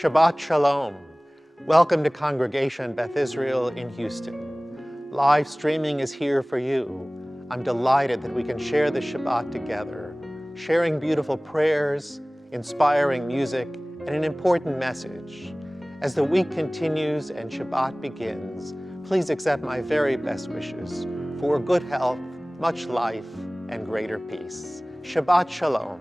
Shabbat Shalom. Welcome to Congregation Beth Israel in Houston. Live streaming is here for you. I'm delighted that we can share the Shabbat together, sharing beautiful prayers, inspiring music, and an important message. As the week continues and Shabbat begins, please accept my very best wishes for good health, much life, and greater peace. Shabbat Shalom.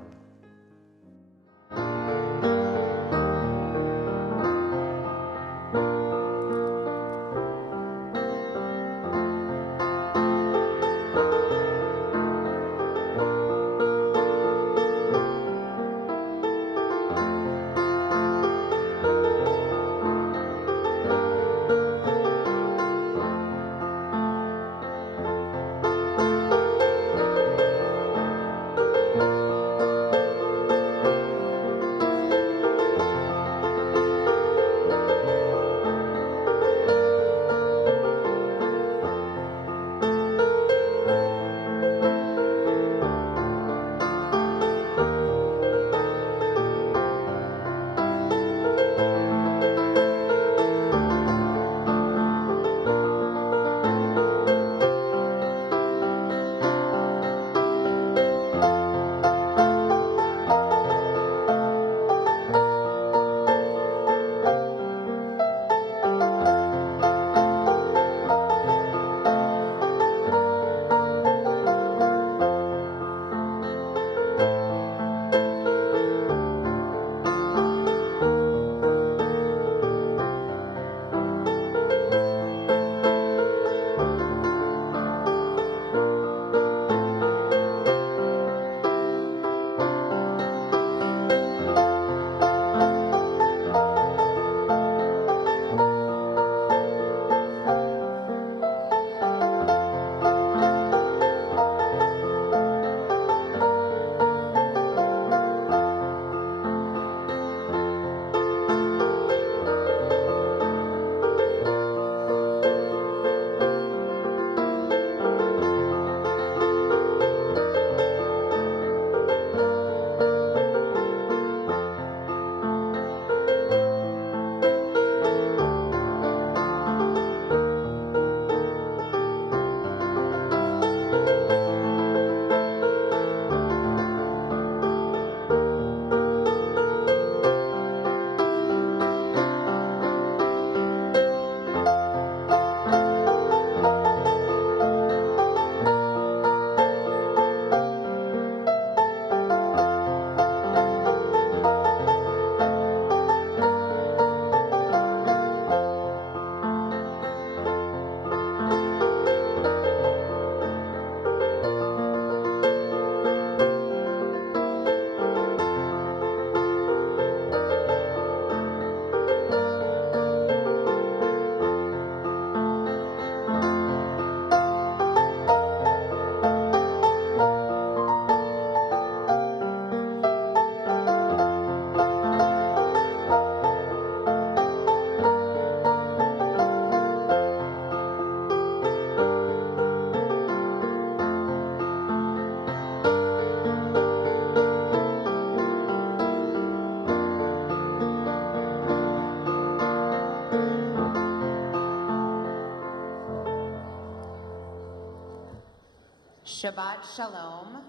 Shabbat Shalom.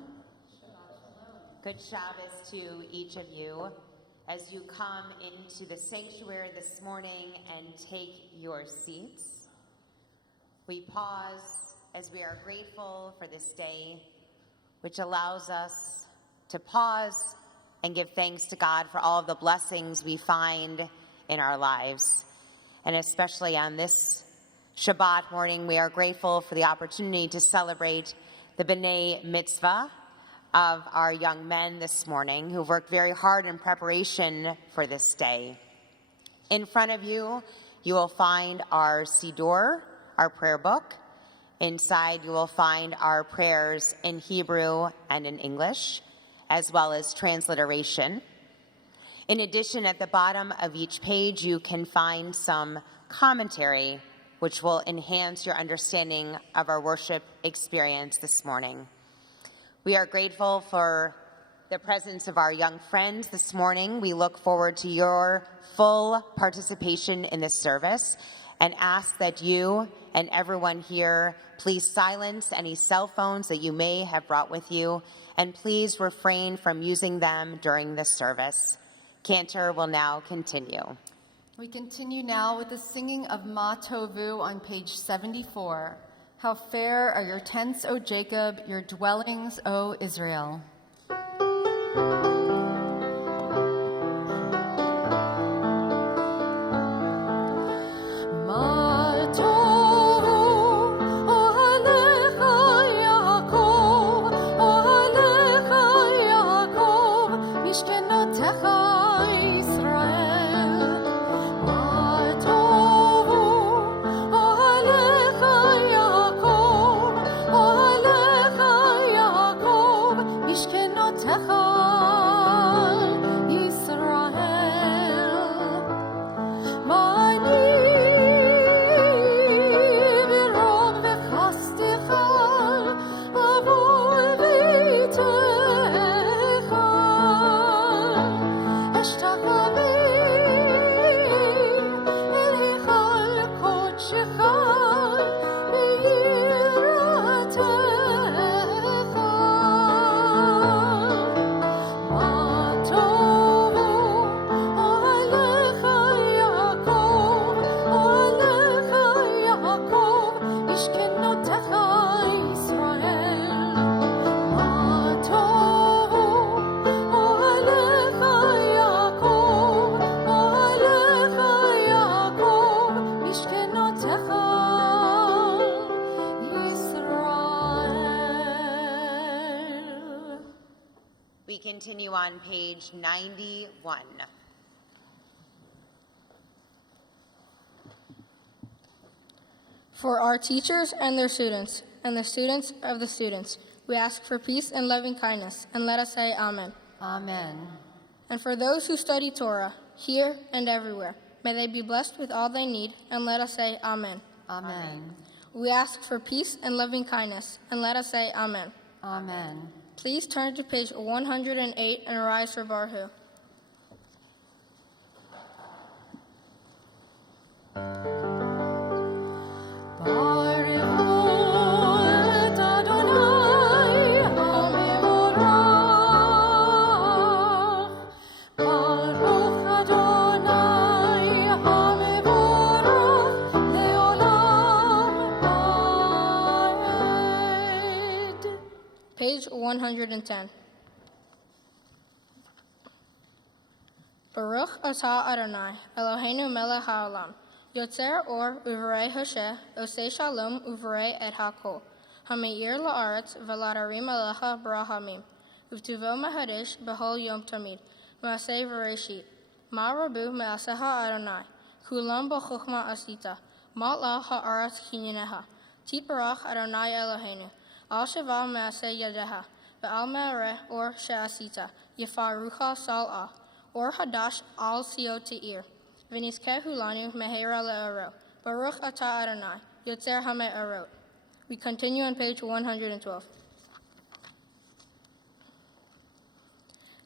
Good Shabbos to each of you as you come into the sanctuary this morning and take your seats. We pause as we are grateful for this day, which allows us to pause and give thanks to God for all of the blessings we find in our lives. And especially on this Shabbat morning, we are grateful for the opportunity to celebrate the B'nai Mitzvah of our young men this morning who worked very hard in preparation for this day. In front of you, you will find our Siddur, our prayer book. Inside, you will find our prayers in Hebrew and in English, as well as transliteration. In addition, at the bottom of each page, you can find some commentary which will enhance your understanding of our worship experience this morning. We are grateful for the presence of our young friends this morning, we look forward to your full participation in this service and ask that you and everyone here please silence any cell phones that you may have brought with you, and please refrain from using them during this service. Cantor will now continue. We continue now with the singing of Ma Tovu on page 74. How fair are your tents, O Jacob, your dwellings, O Israel. Continue on page 91. For our teachers and their students, and the students of the students, we ask for peace and loving kindness, and let us say Amen. Amen. And for those who study Torah, here and everywhere, may they be blessed with all they need, and let us say Amen. Amen. We ask for peace and loving kindness, and let us say Amen. Amen. Please turn to page 108 and rise for Barhu. Page 110. Baruch atah Adonai, Eloheinu melech haolam, yotzer or uvarei Hosheh, osei shalom uvarei et hakol, hameir la'aretz v'ladarim alecha barahamim, uvtuvo mahadish behol yom tamid, maaseh v'reshit, ma rabu me'aseha Adonai, kulam b'chochma asita, ma'la ha'aretz kinyaneha, tiparach Adonai Eloheinu, al sheva me'aseh yadeha, ve'al me'areh or she'asita, yafarucha sal'ah, or hadash al siot-te'ir, v'nizkeh hulanu mehera le'aro, baruch atah Adonai, yotzer ha'me'arot. We continue on page 112.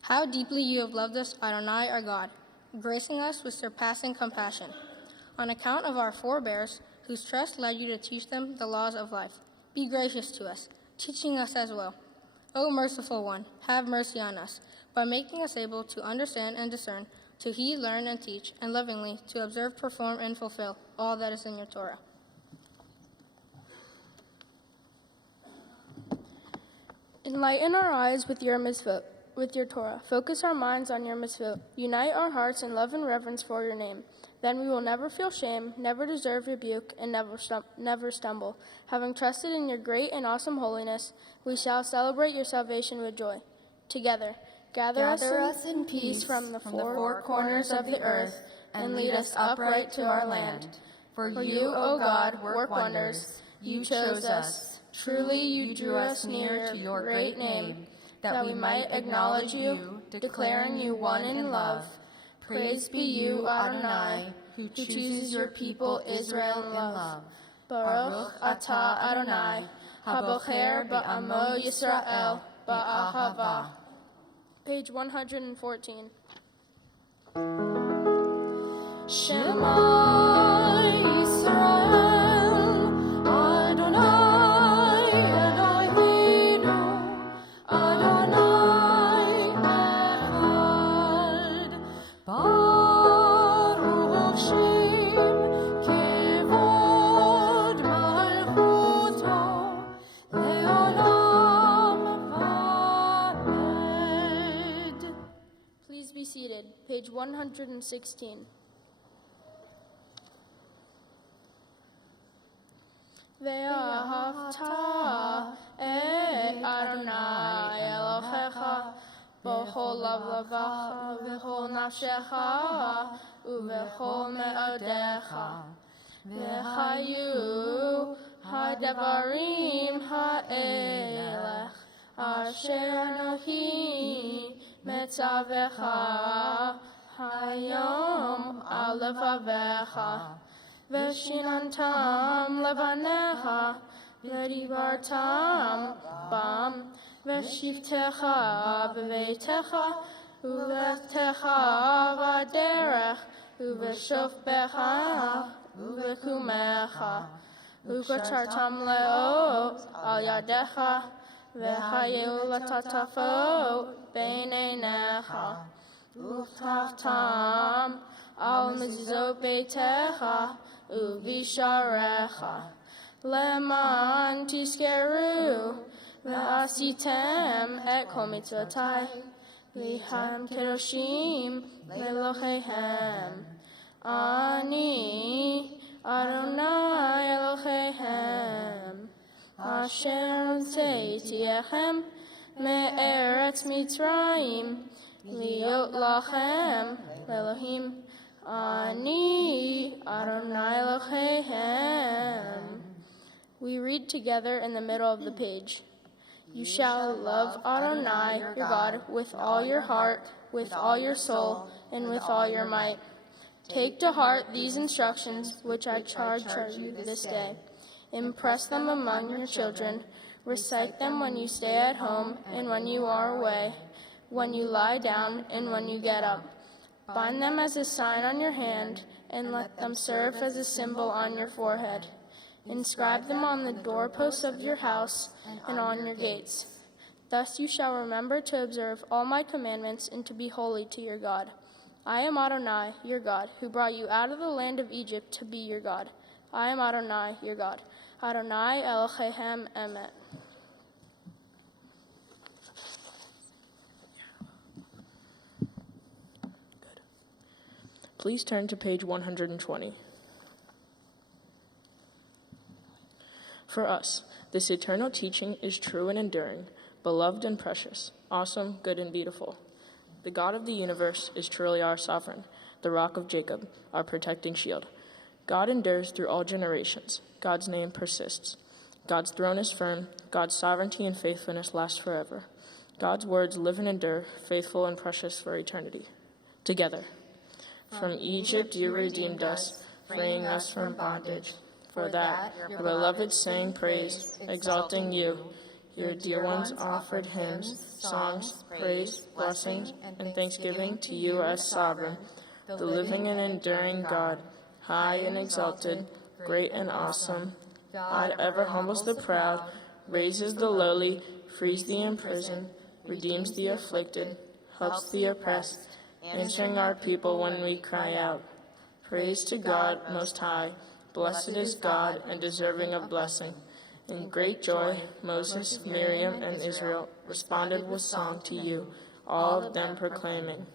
How deeply you have loved us, Adonai our God, gracing us with surpassing compassion, on account of our forebears, whose trust led you to teach them the laws of life. Be gracious to us, teaching us as well. O merciful one, have mercy on us, by making us able to understand and discern, to heed, learn, and teach, and lovingly to observe, perform, and fulfill all that is in your Torah. Enlighten our eyes with your mitzvot, with your Torah. Focus our minds on your mitzvot. Unite our hearts in love and reverence for your name. Then we will never feel shame, never deserve rebuke, and never stumble. Having trusted in your great and awesome holiness, we shall celebrate your salvation with joy. Together, gather us in peace from the four corners of the earth, and lead us upright to our land. For you, O God, work wonders. You chose us. Truly you drew us near to your great name, that we might acknowledge you, declaring you one in love. Praised be you, Adonai, who chooses your people Israel in love. Baruch atah Adonai, habocher ba'amo Yisrael ba'ahava. Page 114. Shema Yisrael, Adonai Eloheinu, Adonai Echad. Baruch Shem Kevod Malchuto, Leolam Vaed. Please be seated. Page 116. Ve'ahavta et Adonai Elohecha b'chol lavavacha v'chol nafshecha u'v'chol me'odecha v'chayu ha'davarim ha'elech asher Anohi metzavecha hayom al levavecha Veshinantam levanecha, vedivartam bam, veshivtecha beveitecha, uvetecha vaderech, uveshofbecha, uvekumecha, ukachartam leo al yadecha, vehayu latatafo beinenecha, uftachtam al mezuzot beitecha, Uvisharecha leman tiskeru ve'asitem et kol mitzvotai v'ham kedoshim lelohehem ani Adonai Elohehem asher tzeitichem me'eretz Mitzrayim liot lachem lelohim Ani Adonai Elohehem. We read together in the middle of the page. You shall love Adonai, your God, with all your heart, with all your soul, and with all your might. Take to heart these instructions which I charge you this day. Impress them among your children. Recite them when you stay at home and when you are away, when you lie down and when you get up. Bind them as a sign on your hand, and let them serve as a symbol on your forehead. Inscribe them on the doorposts of your house and on your gates. Thus you shall remember to observe all my commandments and to be holy to your God. I am Adonai, your God, who brought you out of the land of Egypt to be your God. I am Adonai, your God. Adonai Elohehem Emet. Please turn to page 120. For us, this eternal teaching is true and enduring, beloved and precious, awesome, good, and beautiful. The God of the universe is truly our sovereign, the rock of Jacob, our protecting shield. God endures through all generations. God's name persists. God's throne is firm. God's sovereignty and faithfulness last forever. God's words live and endure, faithful and precious for eternity. Together. From Egypt you redeemed us, freeing us from bondage. For that, your beloved sang praise, exalting you. Your dear ones offered hymns, songs, praise, blessings, and thanksgiving to you as sovereign, the living and enduring God, high and exalted, great and awesome. God ever humbles the proud, raises the lowly, frees the imprisoned, redeems the afflicted, helps the oppressed, answering our people when we cry out. Praise to God Most High. Blessed is God and deserving of blessing. In great joy, Moses, Miriam, and Israel responded with song to you, all of them proclaiming.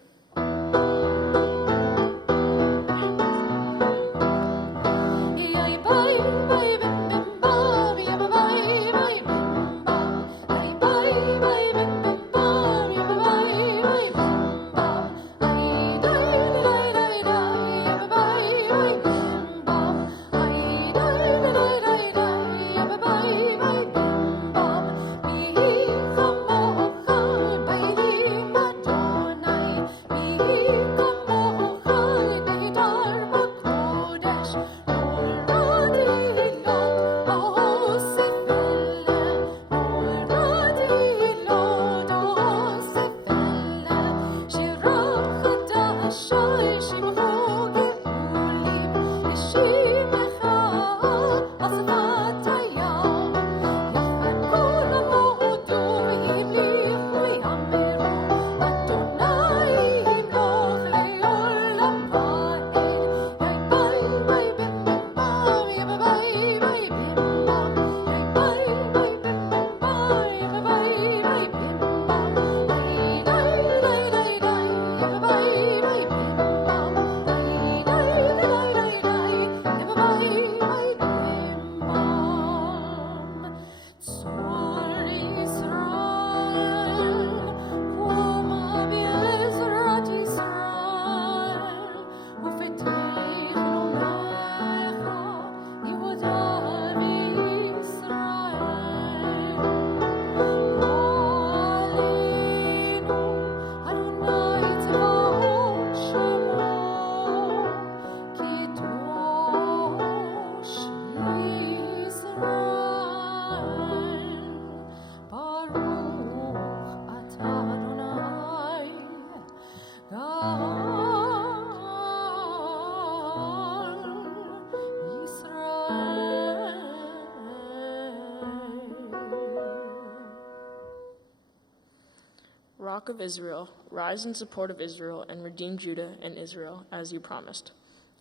Rock of Israel, rise in support of Israel and redeem Judah and Israel as you promised.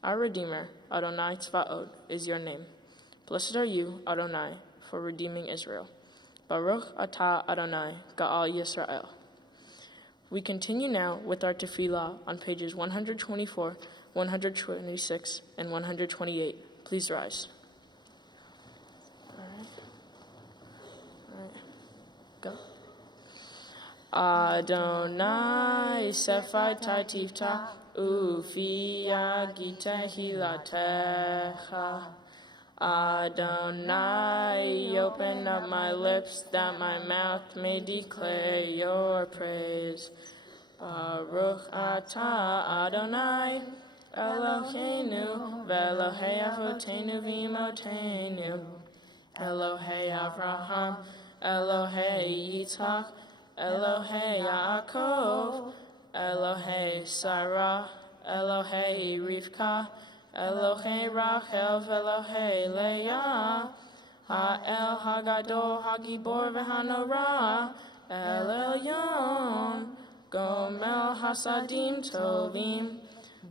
Our Redeemer, Adonai Tzvaot, is your name. Blessed are you, Adonai, for redeeming Israel. Baruch atah Adonai, Ga'al Yisrael. We continue now with our tefillah on pages 124, 126, and 128. Please rise. All right. Go. Adonai Sephai Tifta Ufia Gita Hilatecha. Adonai, open up my lips that my mouth may declare your praise. Baruch atah Adonai Eloheinu ve'Elohei Avotenu v'Imotenu Elohei Avraham Elohei Yitzhak Elohei Yaakov Elohei Sarah Elohei Rivka Elohei Rachel ve'Elohei Leah Ha'el Hagadol Hagibor v'Hanora El Elyon Gomel Hasadim Tovim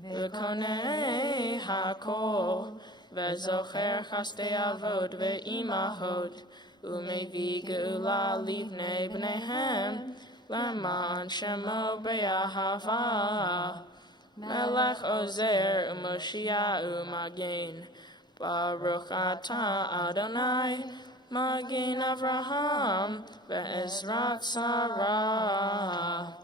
V'Konei Hakol V'Zocher Chastei Avot Ve'imahot Umevi Geula Livnei Bneihem Leman Shemo Be'ahava Melech Ozer U'Moshiach U'Magen Baruch atah Adonai Magen Avraham Ve'ezrat Sarah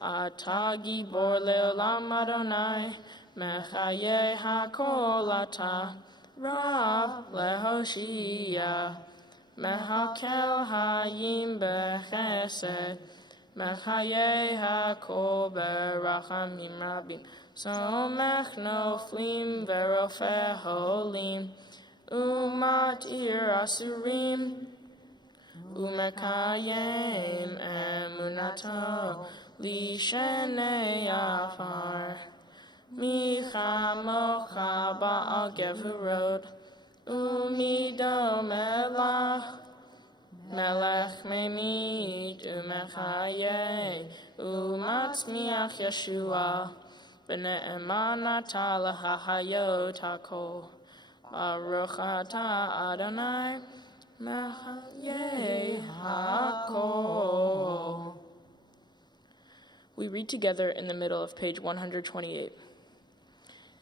Atah Gibor Le'olam Adonai Mechaye HaKol Atah Rav Lehoshia Mehakel Hayim Bechesed Mechaye HaKol Berachamim Rabim Somech Noflim Verofe Holim Umatir Asurim Umekayem Emunato Lishenei Afar Micha Mocha Ba'al Gevurot Umido Melech Memid Umechaye Umatzmiach Yeshua B'ne'emanata L'hahayot HaKol Baruch atah Adonai Mechaye HaKol. We read together in the middle of page 128.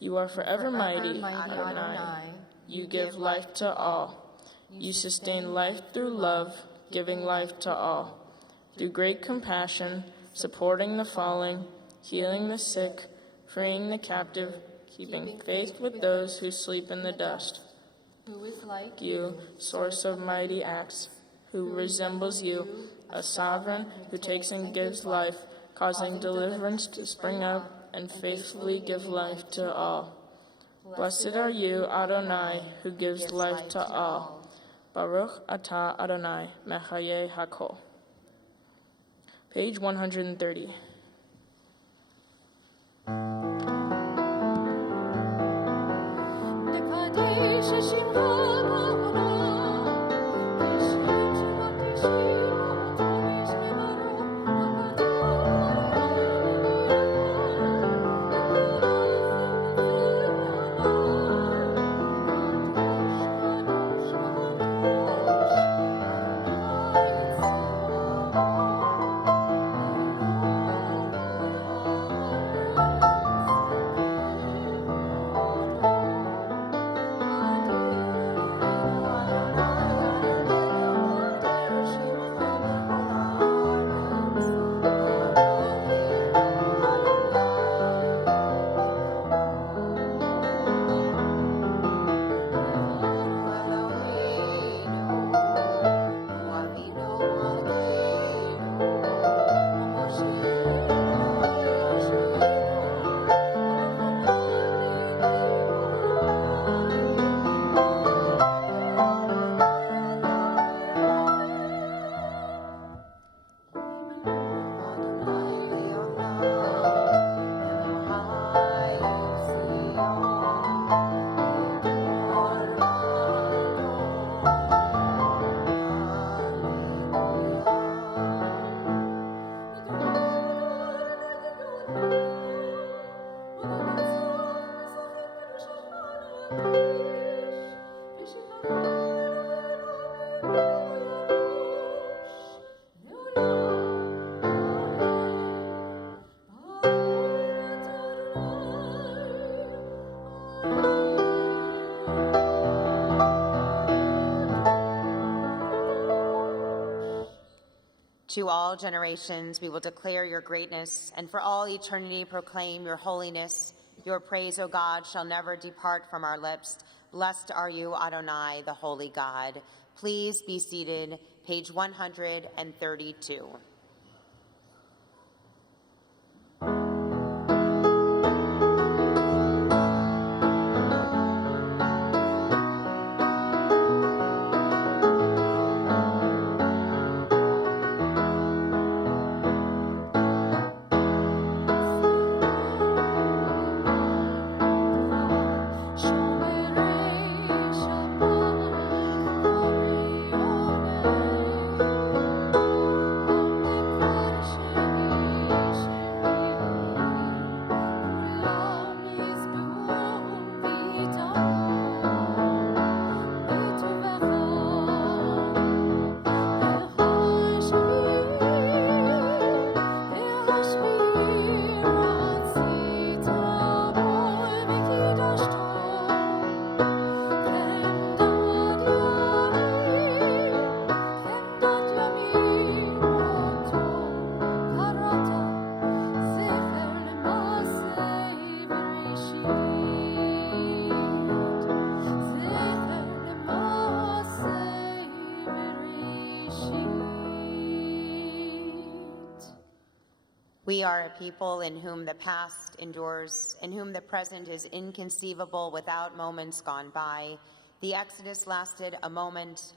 You are forever mighty, Adonai. You give life to all. You sustain life through love, giving life to all. Through great compassion, supporting the falling, healing the sick, freeing the captive, keeping faith with those who sleep in the dust. Who is like you, source of mighty acts, who resembles you, a sovereign who takes and gives life, causing deliverance to spring up and faithfully give life to all. Blessed are you, Adonai, who gives life to all. Baruch atah Adonai, Mechaye HaKol. Page 130. To all generations, we will declare your greatness, and for all eternity proclaim your holiness. Your praise, O God, shall never depart from our lips. Blessed are you, Adonai, the holy God. Please be seated, page 132. We are a people in whom the past endures, in whom the present is inconceivable without moments gone by. The Exodus lasted a moment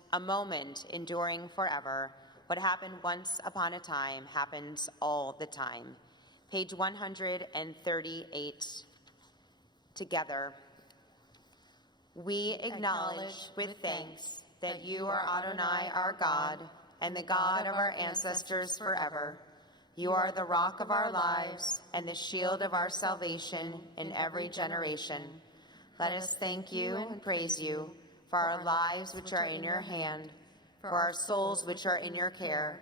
enduring forever. What happened once upon a time happens all the time. Page 138. Together, we acknowledge with thanks that you are Adonai, our God, and the God of our ancestors forever. You are the rock of our lives and the shield of our salvation in every generation. Let us thank you and praise you for our lives which are in your hand, for our souls which are in your care,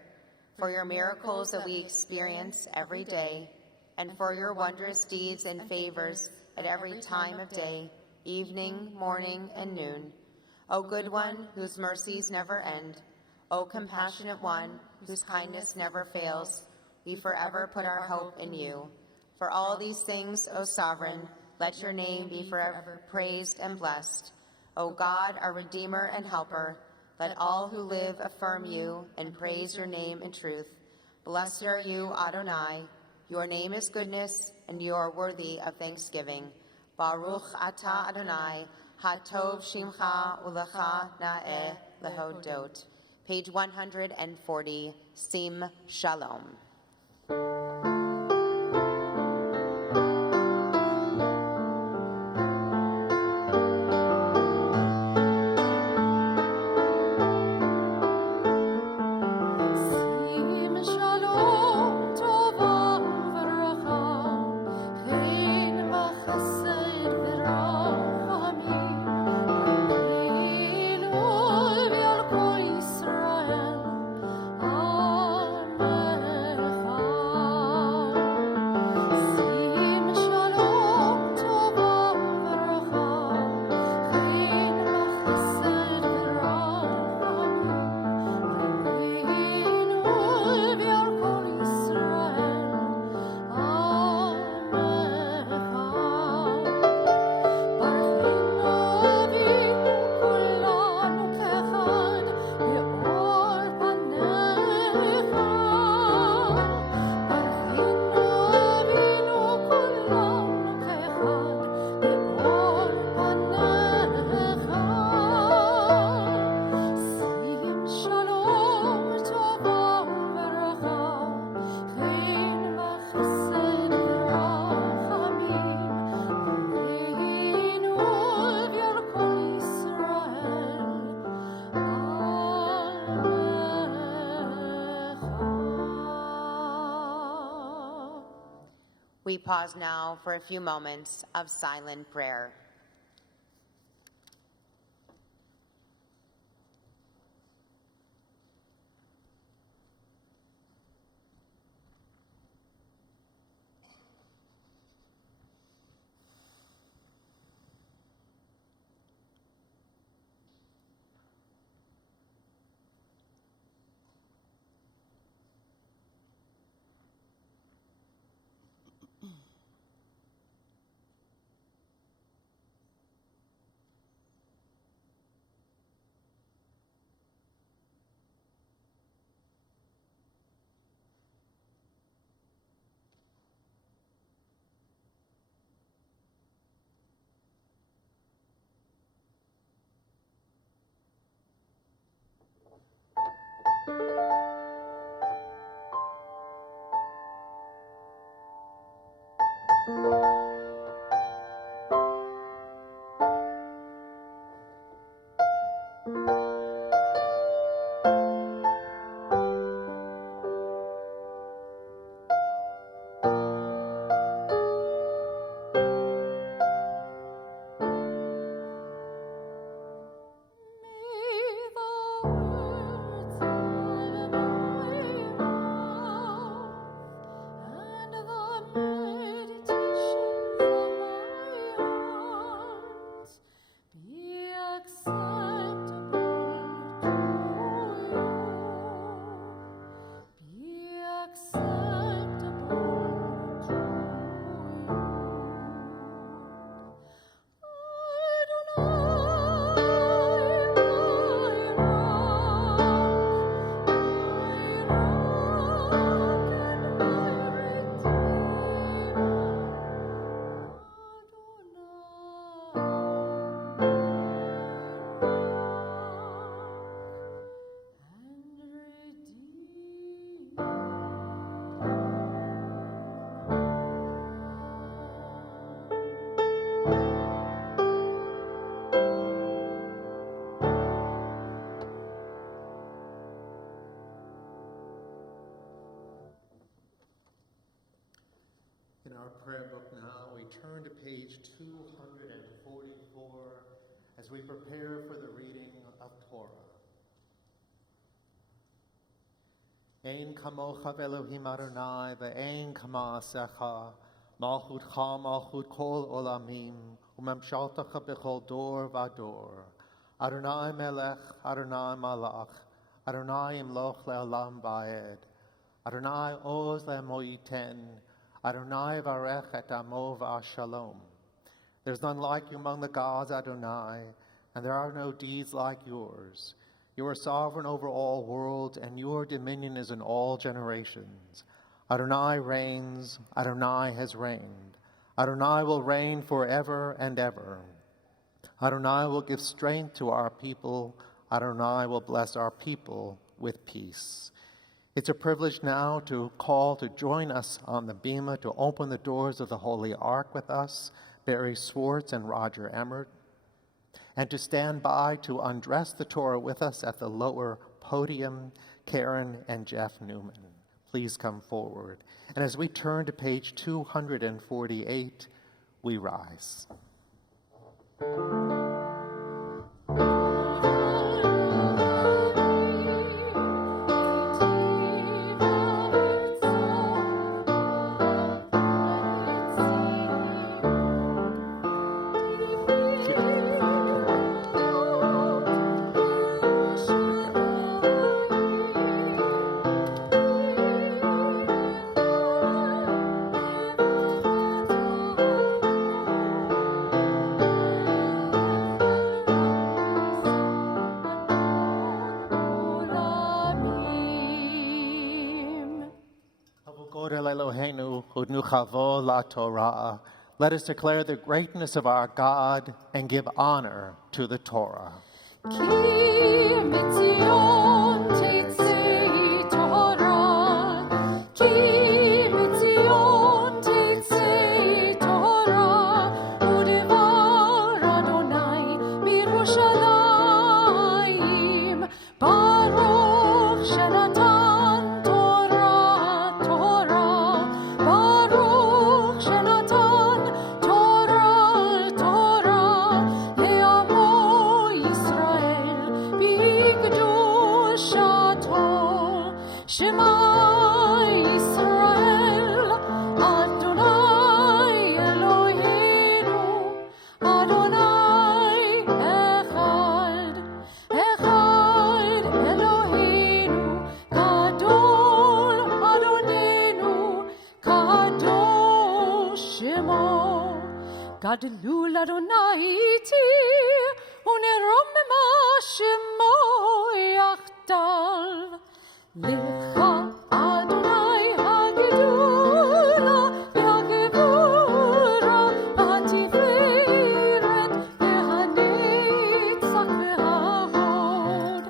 for your miracles that we experience every day, and for your wondrous deeds and favors at every time of day, evening, morning, and noon. O good one, whose mercies never end, O compassionate one, whose kindness never fails, we forever put our hope in you. For all these things, O sovereign, let your name be forever praised and blessed. O God, our Redeemer and Helper, let all who live affirm you and praise your name in truth. Blessed are you, Adonai. Your name is goodness, and you are worthy of thanksgiving. Baruch atah Adonai, hatov shimcha ulecha na'eh lehodot. Page 140, Sim Shalom. We pause now for a few moments of silent prayer. In our prayer book now, we turn to page 244 as we prepare for the reading of Torah. Ein kamocha Elohim Adonai, ve'ein kama'asecha, malchutcha malchut kol olamim, umemshaltecha bechol dor vador. Adonai melech, Adonai malach, Adonai imloch le'olam ba'ed. Adonai oz le'moyiten, Adonai varech et amo v'ashalom. There's none like you among the gods, Adonai, and there are no deeds like yours. You are sovereign over all worlds, and your dominion is in all generations. Adonai reigns, Adonai has reigned. Adonai will reign forever and ever. Adonai will give strength to our people. Adonai will bless our people with peace. It's a privilege now to call to join us on the bima to open the doors of the Holy Ark with us, Barry Swartz and Roger Emmert, and to stand by to undress the Torah with us at the lower podium, Karen and Jeff Newman. Please come forward. And as we turn to page 248, we rise. Let us declare the greatness of our God and give honor to the Torah. Gadlul Adonai iti, uneromma shemo yachtal. Lecha Adonai hagedula, hagevura, hatiferet, v'hanetzach v'hahod.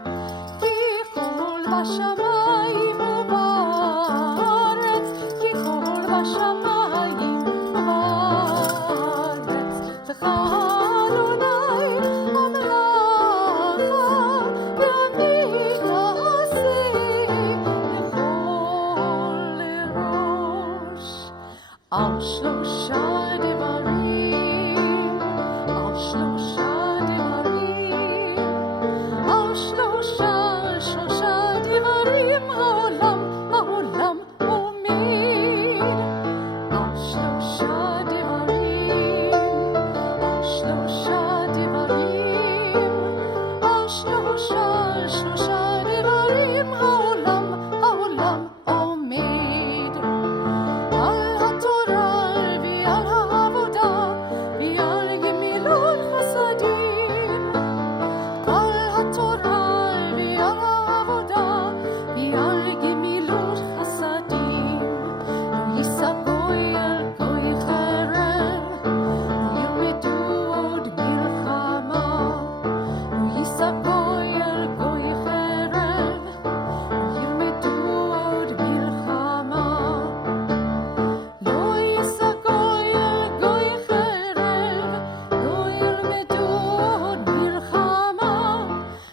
Ki kol bashamayim u'baaretz, ki kol bashamayim u'baaretz. Adonai, Amelacha, שלושה דברים, על שלושה דברים, על שלושה דברים העולם עומד, על שלושה דברים, על שלושה דברים, על שלושה דברים העולם עומד. על התורה ועל העבודה ועל גמילות חסדים, על התורה ועל העבודה ועל גמילות חסדים. לא יישא גוי אל גוי חרב, לא ילמדו עוד מלחמה. לא יישא גוי אל גוי חרב, לא ילמדו עוד מלחמה. לא יישא גוי אל גוי חרב, לא ילמדו עוד מלחמה.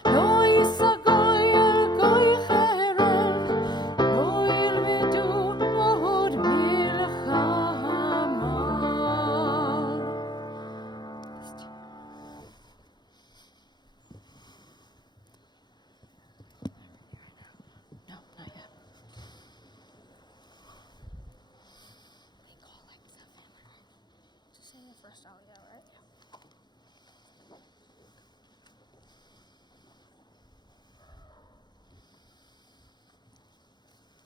לא יישא גוי אל גוי חרב, לא ילמדו עוד מלחמה. No, not yet. Sing the first Aliyah, right?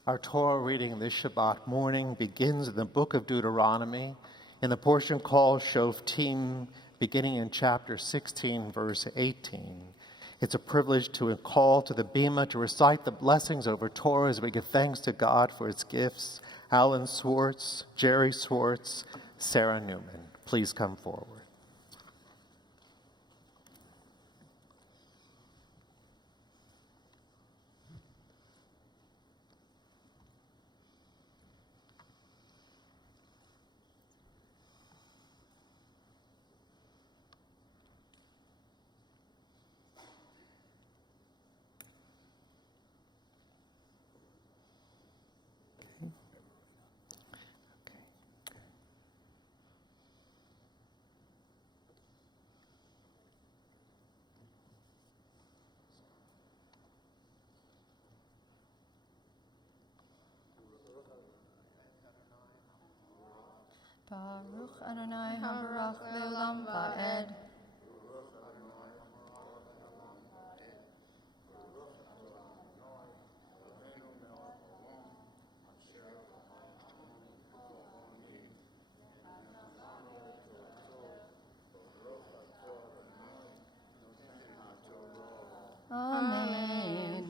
Our Torah reading this Shabbat morning begins in the book of Deuteronomy, in the portion called Shoftim, beginning in chapter 16, verse 18. It's a privilege to call to the Bima to recite the blessings over Torah as we give thanks to God for its gifts. Alan Swartz, Jerry Swartz, Sarah Newman, please come forward. Baruch Adonai Habarach Leolam Va'ed. Amen.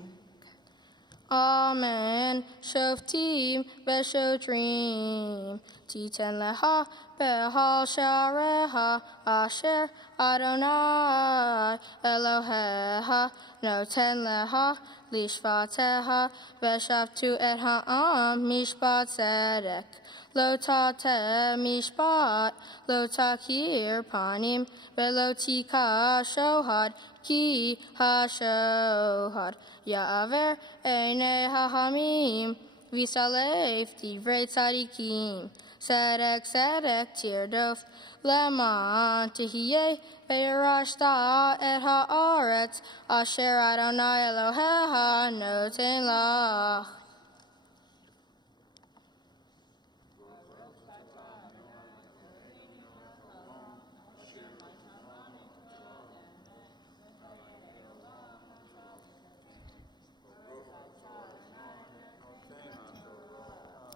Amen. Shoftim v'shotrim, titen leha behal shareha, asher Adonai Eloheha, noten leha lishvateha, v'shavtu et ha'am mishpat tzedek. Lo tateh mishpat, lo takir panim, velo tika shohad, ki ha-shohad. Ya'aver einei ha'hamim, v'salef divrei tzadikim. Tzedek, tzedek, tirdof, leman tehiyeh, ve'yarashta et ha'aretz, asher Adonai Eloheha noten lach.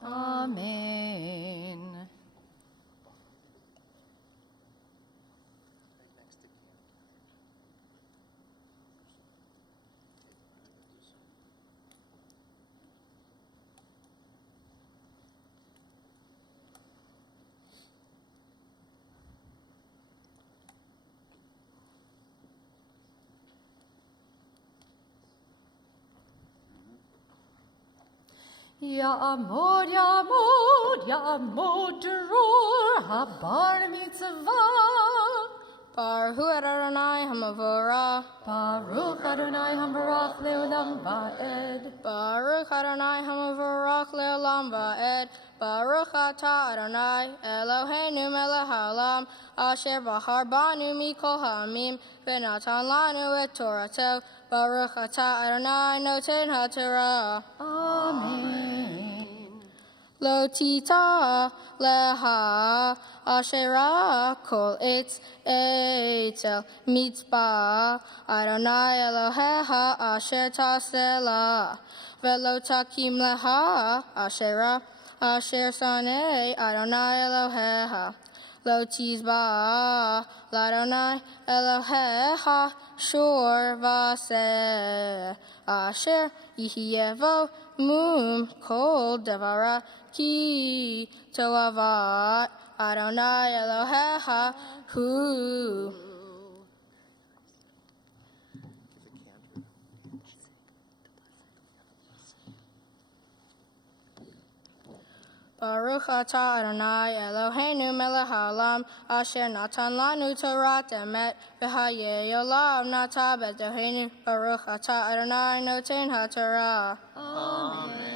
Amen. Ya'amod, Ya'amod, Ya'amod, Dror, Bar Mitzvah, Baruch Adonai Hamavora. Baruch Adonai Hambarach Leolam Va'ed. Baruch Adonai Hamavorach Leolam Va'ed. Baruch Atah Adonai Eloheinu melech haolam asher bahar banu mikol ha'amim v'natan lanu et Torato. Baruch Atah Adonai noten haTorah. Amen. Lo tita leha asherah kol etz etzel mitzvah Adonai Eloheha asher tasela velo takim leha asherah asher sanei Adonai Eloheha lo tizbah l'Adonai Eloheha shor vaseh asher yihyevo mum kol devara ki toavat Adonai Eloheha hu. Baruch atah Adonai Eloheinu melech haolam asher natan lanu Torat emet v'hayeh olam nata b'edoheinu. Baruch atah Adonai noten haTorah. Amen.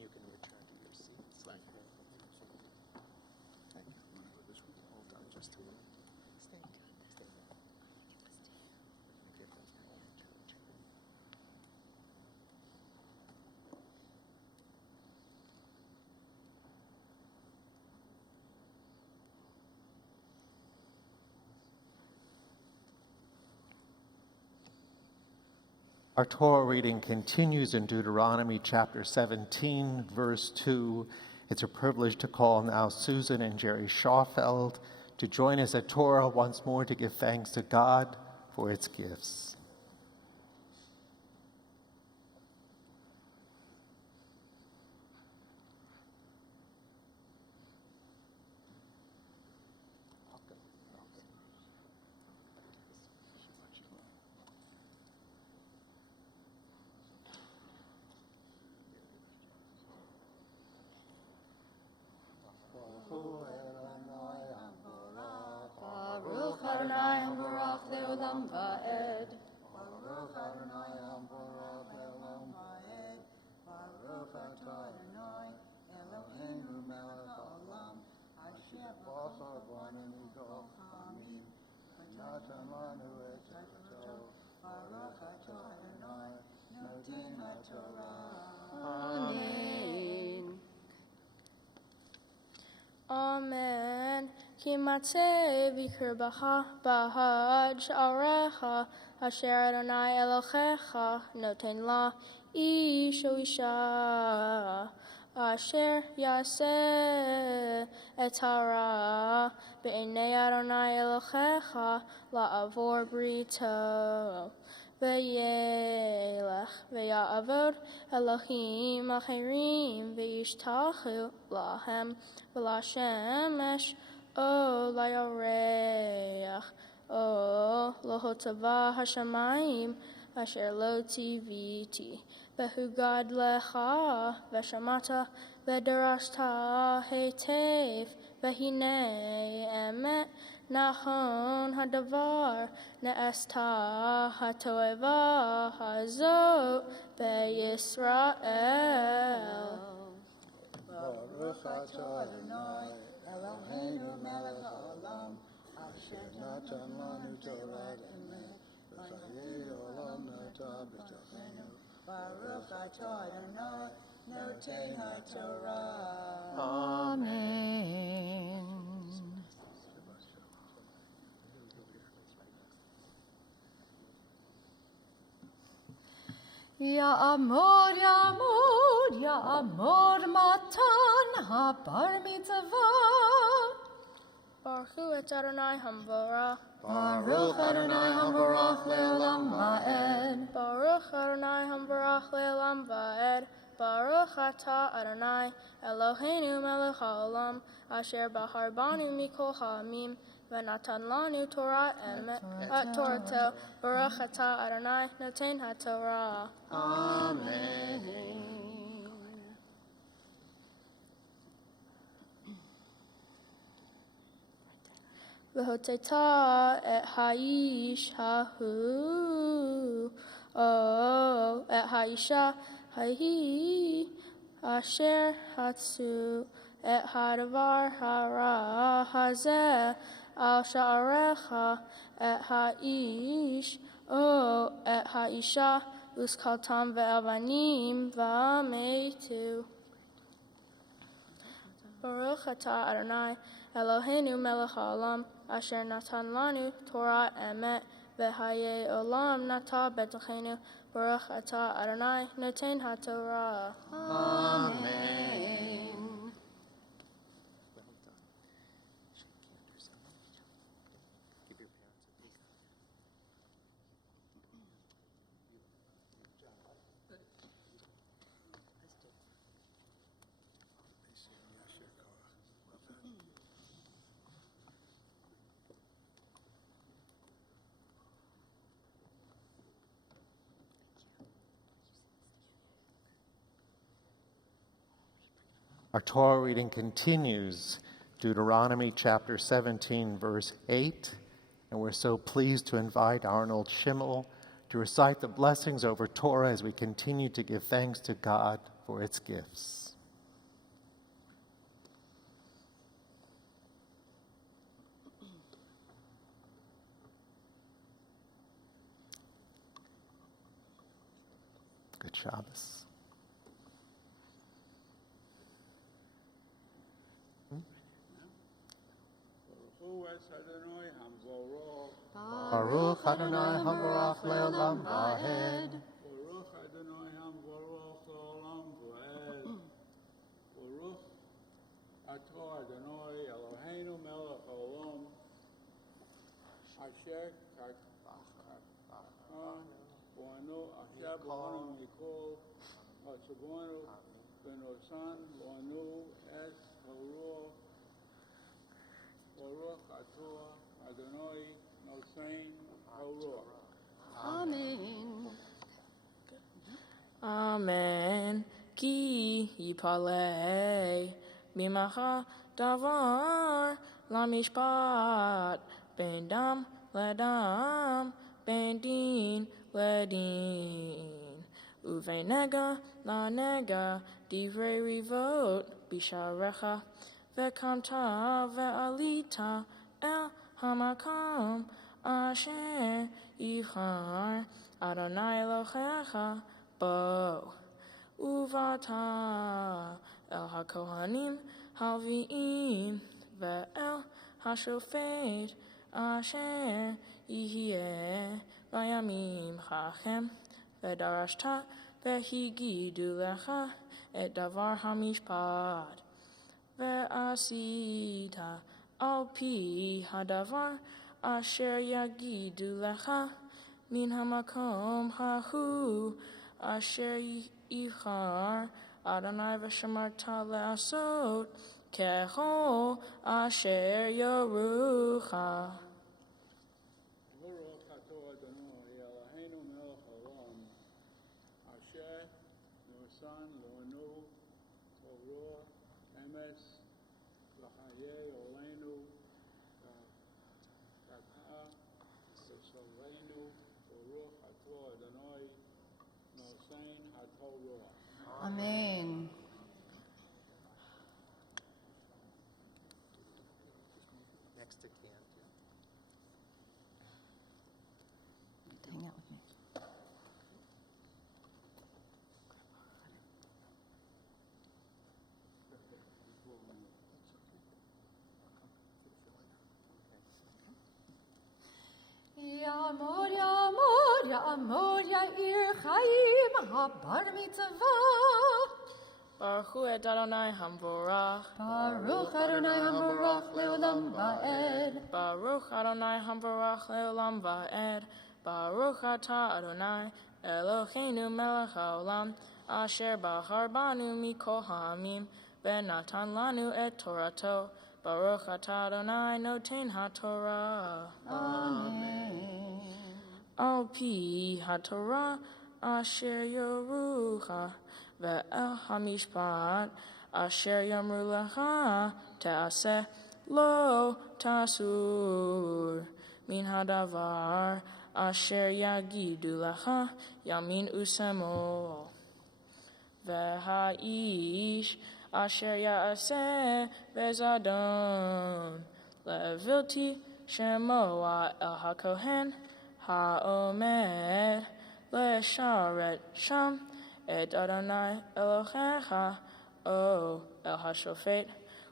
You can return to your seats. Thank you. Hold on just a minute. Our Torah reading continues in Deuteronomy chapter 17, verse 2. It's a privilege to call now Susan and Jerry Schauffeld to join us at Torah once more to give thanks to God for its gifts. Baruch Adonai Hambarach Leolam Va'ed. Baruch Adonai Hambarach Leolam Va'ed. Baruch Atah Adonai Eloheinu melech haolam asher basar banu mikol ha'amim v'natan lanu et Torato. Baruch Atah Adonai noten haTorah. Amen. Amen. Kimatze v'kirbacha b'had sha'arecha asher Adonai Elohecha noten la ish o isha asher yaseh et hara b'nei Adonai Elohecha la'avor brito v'yelech v'ya'avod Elohim acherim v'yishtachu lahem v'lashemesh o layareach o lohotava hashamayim asher lo tiviti v'hugad lecha v'shamata v'darashta hetev v'hinei emet nahon hadavar ne'esta hatoeva hazot be'Yisrael. Baruch atah Adonai Eloheinu melech haolam asher natan lanu Torah emet v'chayei olam nata b'tochenu. Baruch atah Adonai noten haTorah. Amen. Ya'amor, Ya'amor, Ya'amor matan ha-Bar Mitzvah. Baruch et Adonai Hamvorach. Baruch Adonai Hambarach Leolam Va'ed. Baruch Adonai Hamvorach Leolam Va'ed. Baruch atah Adonai Eloheinu melech haolam asher bahar banu mikol ha'amim v'natan lanu Torah emet Torato. Baruch atah Adonai noten haTorah. Amen. V'hoteta et ha'ish hahu et ha'isha hahi asher hatsu et hadavar hara hazeh al sha'arecha et ha'ish et ha'isha uskaltam ve'avanim v'ametu. Baruch atah Adonai Eloheinu melech haolam asher natan lanu Torah emet v'haye olam nata betachenu. Baruch atah Adonai noten haTorah. Amen. Our Torah reading continues, Deuteronomy chapter 17, verse 8, and we're so pleased to invite Arnold Schimmel to recite the blessings over Torah as we continue to give thanks to God for its gifts. Good Shabbos. Baruch Adonai Havarach Le'olam Va'ed. Baruch Adonai Havarach Le'olam Va'ed. Baruch atah Adonai Eloheinu melech haolam asher b'anu asher b'anu mikol hatzavonu b'nosan b'anu es haruah. Baruch atah Adonai noten haruah. Amen. Amen. Ki yipalei mimacha davar lamishpat ben dam ledam ben din ledin uve nega la nega divrei rivot bisharecha ve'kamta ve'alita el hamakam asher yivchar Adonai Elohecha bo uvata el hakohanim halviim ve'el hashofet asher yihye vayamim chachem ve'darashta ve'higidu lecha et davar hamishpat ve'asita al pi hadavar asher yagidu lecha min hamakom hahu asher yivchar Adonai v'shamarta le'asot kechol asher yorucha. Baruch atah Adonai Eloheinu melech haolam asher nosan lanu Torah emes v'chayei oleinu v'katah v'savleinu. Baruch atah Adonai noten haTorah. Amen. Next to Cantor. Hang out with me. Yamor, Yamor, Yamor, Yair Chaim, Bar Mitzvah. Baruch hu et Adonai Hamvorach. Baruch Adonai Hamvorach Le'olam Va'ed. Baruch Adonai Hamvorach Le'olam Va'ed. Baruch atah Adonai Eloheinu melech haolam asher bahar banu mikol ha'amim, ve'natan lanu et Torato, Baruch atah Adonai noten haTorah. Amen. Al pi haTorah asher yorucha, ve'el hamishpat asher yamru lecha, te'aseh lo tasur. Min hadavar asher yagidu lecha, yamin usemo. Ve'ha'ish asher ya'aseh bezadon, levilti shemoa el hakohen ha'omed, lesharet sham et Adonai Elohecha, o el hashofet,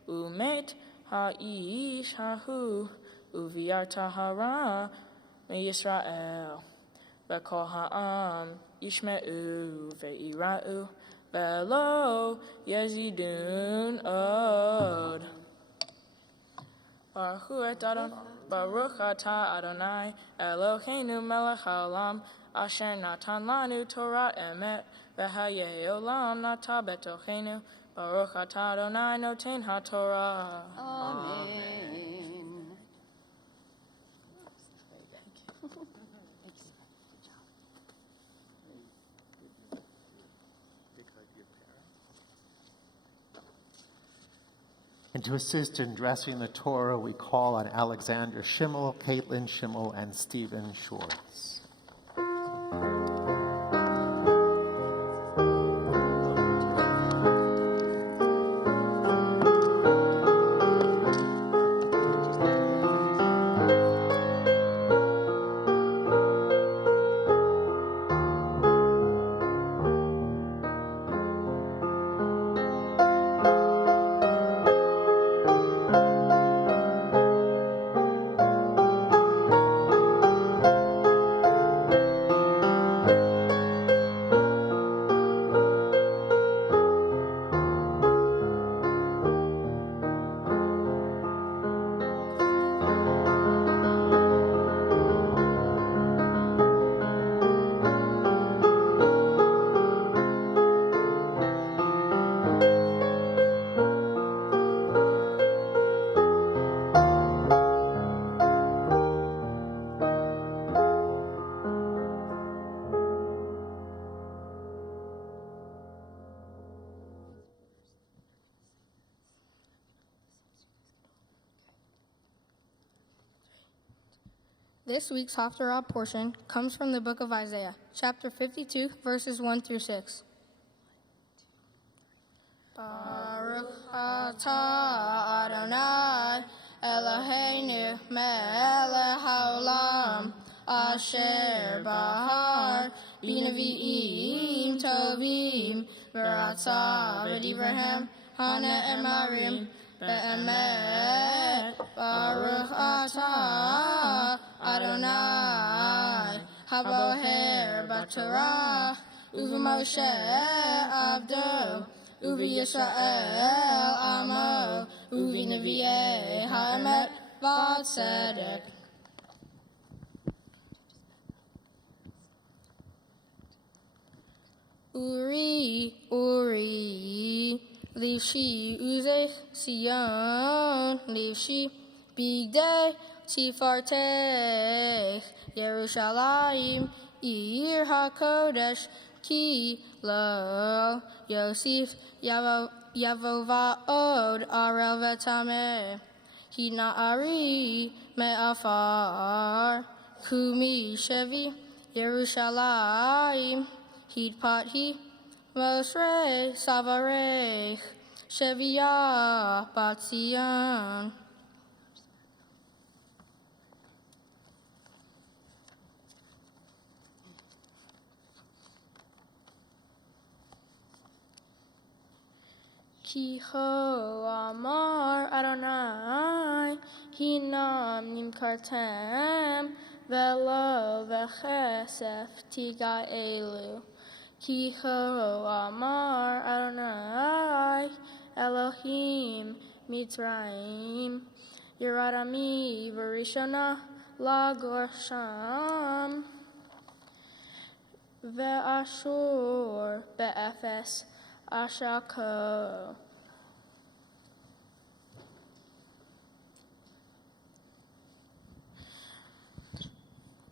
umet ha'ish hahu, uviarta hara miYisrael, ve'kol ha'am yishme'u ve'ira'u, Belo Yezidun Od. Baruch atah Adonai Eloheinu melech haolam, asher natan lanu Torah emet, v'hayei olam nata betochenu. Baruch atah Adonai noten haTorah. Amen. And to assist in dressing the Torah, we call on Alexander Schimmel, Caitlin Schimmel, and Stephen Schwartz. This week's Haftarah portion comes from the book of Isaiah, chapter 52, verses 1 through 6. Baruch atah Adonai Eloheinu melech haolam, asher bahar b'nevi'im tovim, v'ratzah b'divrei hane'emarim be'emet. Baruch atah Adonai haboher b'Torah, u'v'Moshe avdo, u'v'Yisrael amo, u'v'nevi'ei ha'emet v'tzedek. Uri, Uri, livshi uzech Sion, livshi bigdei tifartech, Yerushalayim ir hakodesh, ki lo Yosef yavova od arel v'tameh, hi na'ari me'afar, kumi shevi Yerushalayim, hid pathi mosre savarech, sheviyah bat Zion. Ki ho amar Adonai, hinam nimkartem, velo v'chesef tiga elu. Ki ho amar Adonai, Elohim Mitzrayim, Yeradami v'rishona lagor sham. ve'ashur be'efes ashako.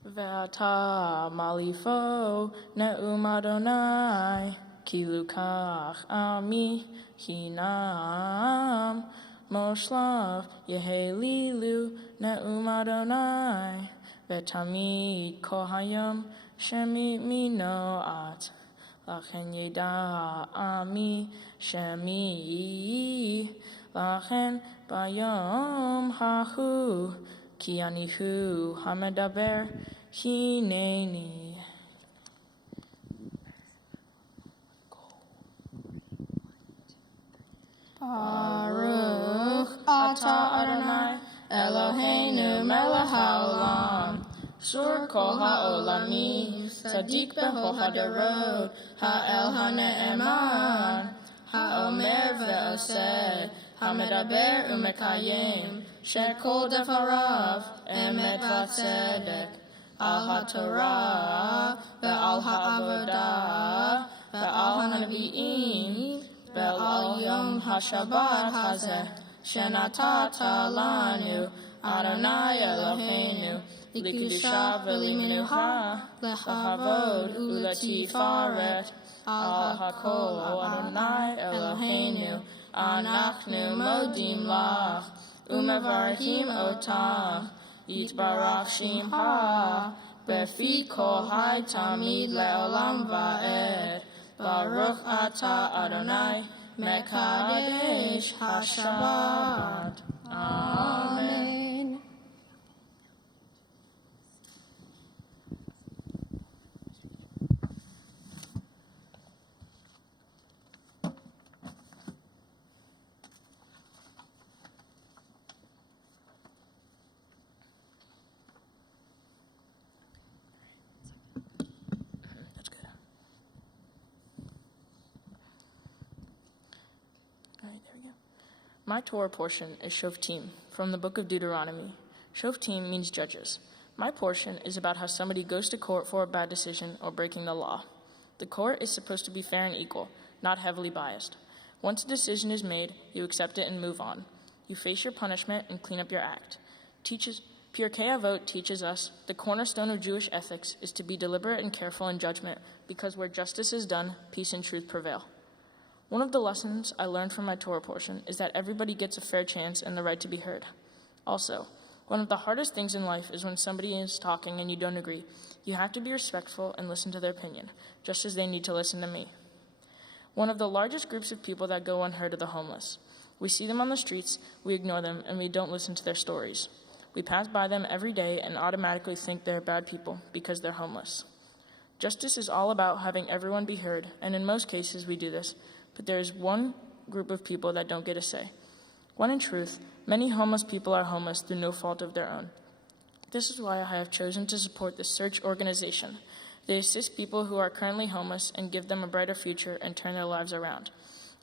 Ve'ata malifo ne'um Adonai ki lukach ami hinam moshlav yehelilu ne'um Adonai ve'tamid kohayom shemi minoat lachen yeda ami shemi lachen bayom hahu ki anihu hamedaber hineni. Baruch atah Adonai Eloheinu melech haolam sur kol ha'olamim tzadik b'chol hadarot ha'el ha'ne'eman ha'omer ve'oseh ha'medaber u'mekayem shekol devarav emet v'tzedek al ha'torah ve'al ha'avodah ve'al ha'nevi'im ve'al yom ha'shabbat hazeh shenatata lanu Adonai Eloheinu likidusha v'limenucha lechavod uletifaret al hakol Adonai Eloheinu anachnu modim lach umevarchim otam yitbarach shimcha befi kol hai tamid le'olam va'ed Baruch atah Adonai mekadesh hashabbat. Amen. That's good. All right, there we go. My Torah portion is Shoftim from the book of Deuteronomy. Shoftim means judges. My portion is about how somebody goes to court for a bad decision or breaking the law. The court is supposed to be fair and equal, not heavily biased. Once a decision is made, you accept it and move on. You face your punishment and clean up your act. Pirkei Avot teaches us the cornerstone of Jewish ethics is to be deliberate and careful in judgment, because where justice is done, peace and truth prevail. One of the lessons I learned from my Torah portion is that everybody gets a fair chance and the right to be heard. Also, one of the hardest things in life is when somebody is talking and you don't agree. You have to be respectful and listen to their opinion, just as they need to listen to me. One of the largest groups of people that go unheard are the homeless. We see them on the streets, we ignore them, and we don't listen to their stories. We pass by them every day and automatically think they're bad people because they're homeless. Justice is all about having everyone be heard, and in most cases we do this, but there is one group of people that don't get a say. When in truth, many homeless people are homeless through no fault of their own. This is why I have chosen to support this search organization. They assist people who are currently homeless and give them a brighter future and turn their lives around.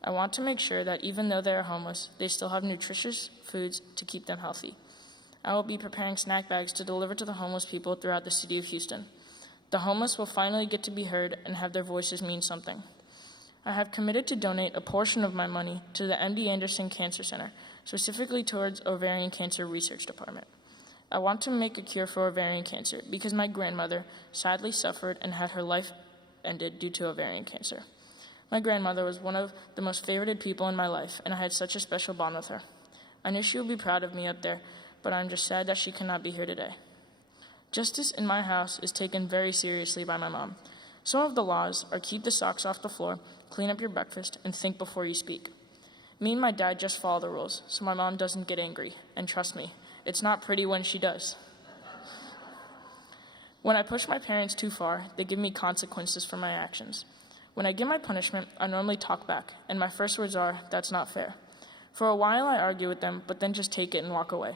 I want to make sure that even though they are homeless, they still have nutritious foods to keep them healthy. I will be preparing snack bags to deliver to the homeless people throughout the city of Houston. The homeless will finally get to be heard and have their voices mean something. I have committed to donate a portion of my money to the MD Anderson Cancer Center, specifically towards ovarian cancer research department. I want to make a cure for ovarian cancer because my grandmother sadly suffered and had her life ended due to ovarian cancer. My grandmother was one of the most favorited people in my life, and I had such a special bond with her. I knew she would be proud of me up there, but I'm just sad that she cannot be here today. Justice in my house is taken very seriously by my mom. Some of the laws are keep the socks off the floor, clean up your breakfast, and think before you speak. Me and my dad just follow the rules, so my mom doesn't get angry. And trust me, it's not pretty when she does. When I push my parents too far, they give me consequences for my actions. When I get my punishment, I normally talk back, and my first words are, "That's not fair." For a while, I argue with them, but then just take it and walk away.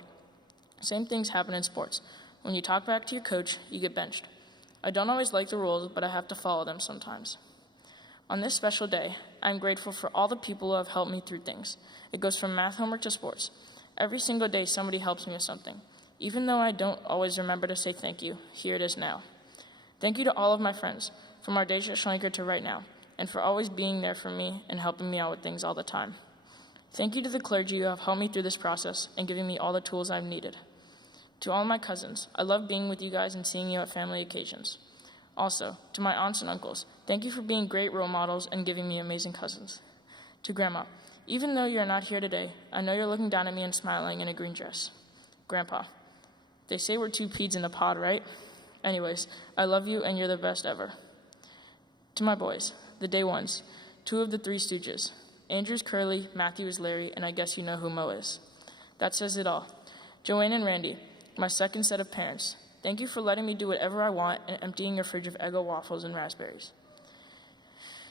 Same things happen in sports. When you talk back to your coach, you get benched. I don't always like the rules, but I have to follow them sometimes. On this special day, I'm grateful for all the people who have helped me through things. It goes from math homework to sports. Every single day, somebody helps me with something. Even though I don't always remember to say thank you, here it is now. Thank you to all of my friends from our days at Schlenker to right now, and for always being there for me and helping me out with things all the time. Thank you to the clergy who have helped me through this process and given me all the tools I've needed. To all my cousins, I love being with you guys and seeing you at family occasions. Also, to my aunts and uncles, thank you for being great role models and giving me amazing cousins. To Grandma, even though you're not here today, I know you're looking down at me and smiling in a green dress. Grandpa, they say we're two peas in a pod, right? Anyways, I love you and you're the best ever. To my boys, the day ones, 2 of the 3 Stooges. Andrew's Curly, Matthew is Larry, and I guess you know who Mo is. That says it all. Joanne and Randy, my second set of parents, thank you for letting me do whatever I want and emptying your fridge of Eggo waffles and raspberries.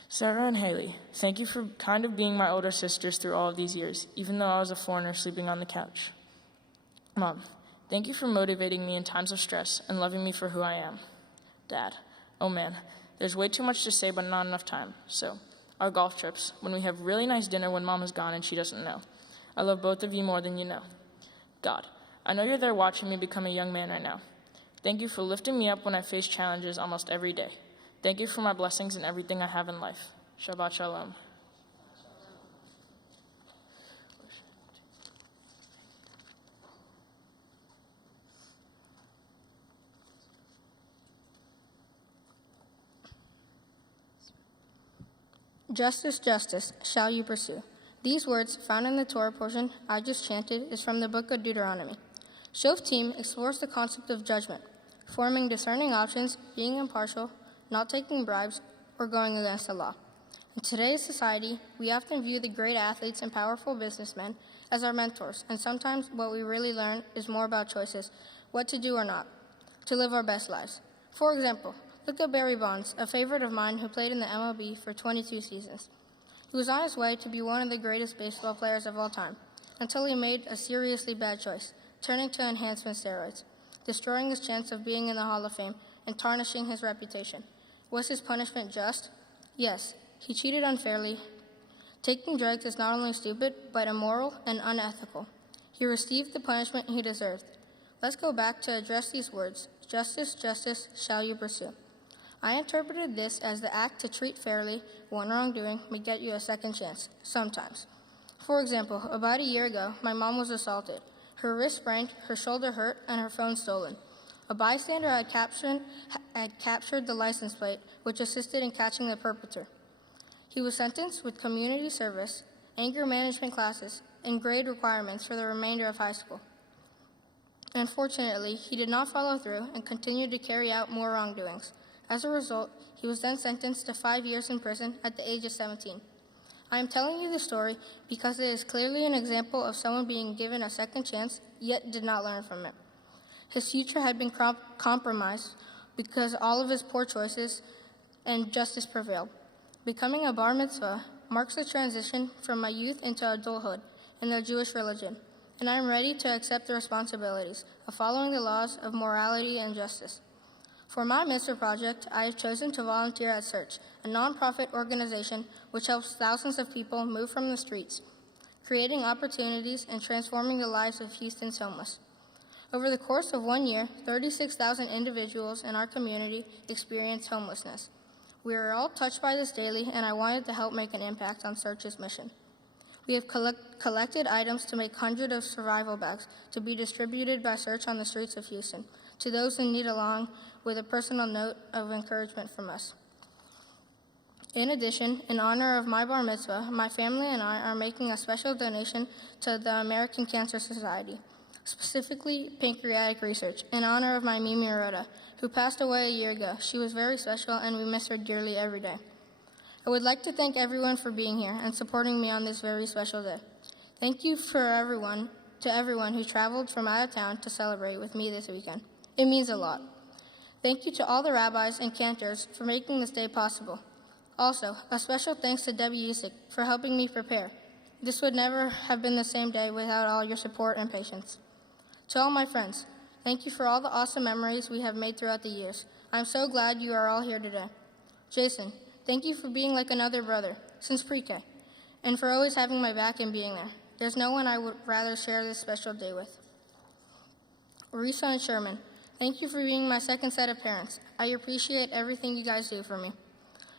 Sarah and Haley, thank you for kind of being my older sisters through all of these years, even though I was a foreigner sleeping on the couch. Mom, thank you for motivating me in times of stress and loving me for who I am. Dad, oh man, there's way too much to say but not enough time. So, our golf trips, when we have really nice dinner when Mom is gone and she doesn't know. I love both of you more than you know. God, I know you're there watching me become a young man right now. Thank you for lifting me up when I face challenges almost every day. Thank you for my blessings and everything I have in life. Shabbat Shalom. Justice, justice, shall you pursue. These words, found in the Torah portion I just chanted, is from the book of Deuteronomy. Shov team explores the concept of judgment, forming discerning options, being impartial, not taking bribes, or going against the law. In today's society, we often view the great athletes and powerful businessmen as our mentors, and sometimes what we really learn is more about choices, what to do or not, to live our best lives. For example, look at Barry Bonds, a favorite of mine who played in the MLB for 22 seasons. He was on his way to be one of the greatest baseball players of all time, until he made a seriously bad choice, turning to enhancement steroids, destroying his chance of being in the Hall of Fame and tarnishing his reputation. Was his punishment just? Yes, he cheated unfairly. Taking drugs is not only stupid, but immoral and unethical. He received the punishment he deserved. Let's go back to address these words. Justice, justice, shall you pursue. I interpreted this as the act to treat fairly when wrongdoing may get you a second chance, sometimes. For example, about a year ago, my mom was assaulted. Her wrist sprained, her shoulder hurt, and her phone stolen. A bystander had captured the license plate, which assisted in catching the perpetrator. He was sentenced with community service, anger management classes, and grade requirements for the remainder of high school. Unfortunately, he did not follow through and continued to carry out more wrongdoings. As a result, he was then sentenced to 5 years in prison at the age of 17. I am telling you this story because it is clearly an example of someone being given a second chance, yet did not learn from it. His future had been compromised because all of his poor choices and justice prevailed. Becoming a Bar Mitzvah marks a transition from my youth into adulthood in the Jewish religion, and I am ready to accept the responsibilities of following the laws of morality and justice. For my Mitzvah project, I have chosen to volunteer at Search, a nonprofit organization which helps thousands of people move from the streets, creating opportunities and transforming the lives of Houston's homeless. Over the course of 1 year, 36,000 individuals in our community experienced homelessness. We are all touched by this daily, and I wanted to help make an impact on Search's mission. We have collected items to make hundreds of survival bags to be distributed by Search on the streets of Houston, to those in need, along with a personal note of encouragement from us. In addition, in honor of my Bar Mitzvah, my family and I are making a special donation to the American Cancer Society, specifically pancreatic research, in honor of my Mimi Rhoda, who passed away a year ago. She was very special, and we miss her dearly every day. I would like to thank everyone for being here and supporting me on this very special day. Thank you to everyone who traveled from out of town to celebrate with me this weekend. It means a lot. Thank you to all the rabbis and cantors for making this day possible. Also, a special thanks to Debbie Usick for helping me prepare. This would never have been the same day without all your support and patience. To all my friends, thank you for all the awesome memories we have made throughout the years. I'm so glad you are all here today. Jason, thank you for being like another brother since pre-K, and for always having my back and being there. There's no one I would rather share this special day with. Risa and Sherman, thank you for being my second set of parents. I appreciate everything you guys do for me.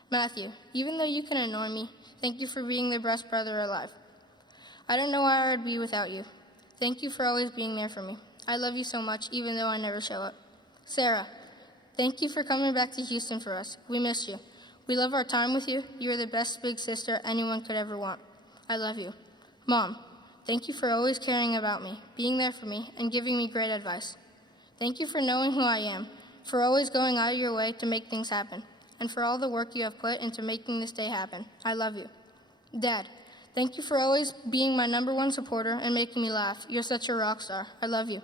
Matthew, even though you can annoy me, thank you for being the best brother alive. I don't know where I would be without you. Thank you for always being there for me. I love you so much, even though I never show up. Sarah, thank you for coming back to Houston for us. We miss you. We love our time with you. You are the best big sister anyone could ever want. I love you. Mom, thank you for always caring about me, being there for me, and giving me great advice. Thank you for knowing who I am, for always going out of your way to make things happen, and for all the work you have put into making this day happen. I love you. Dad, thank you for always being my #1 supporter and making me laugh. You're such a rock star. I love you.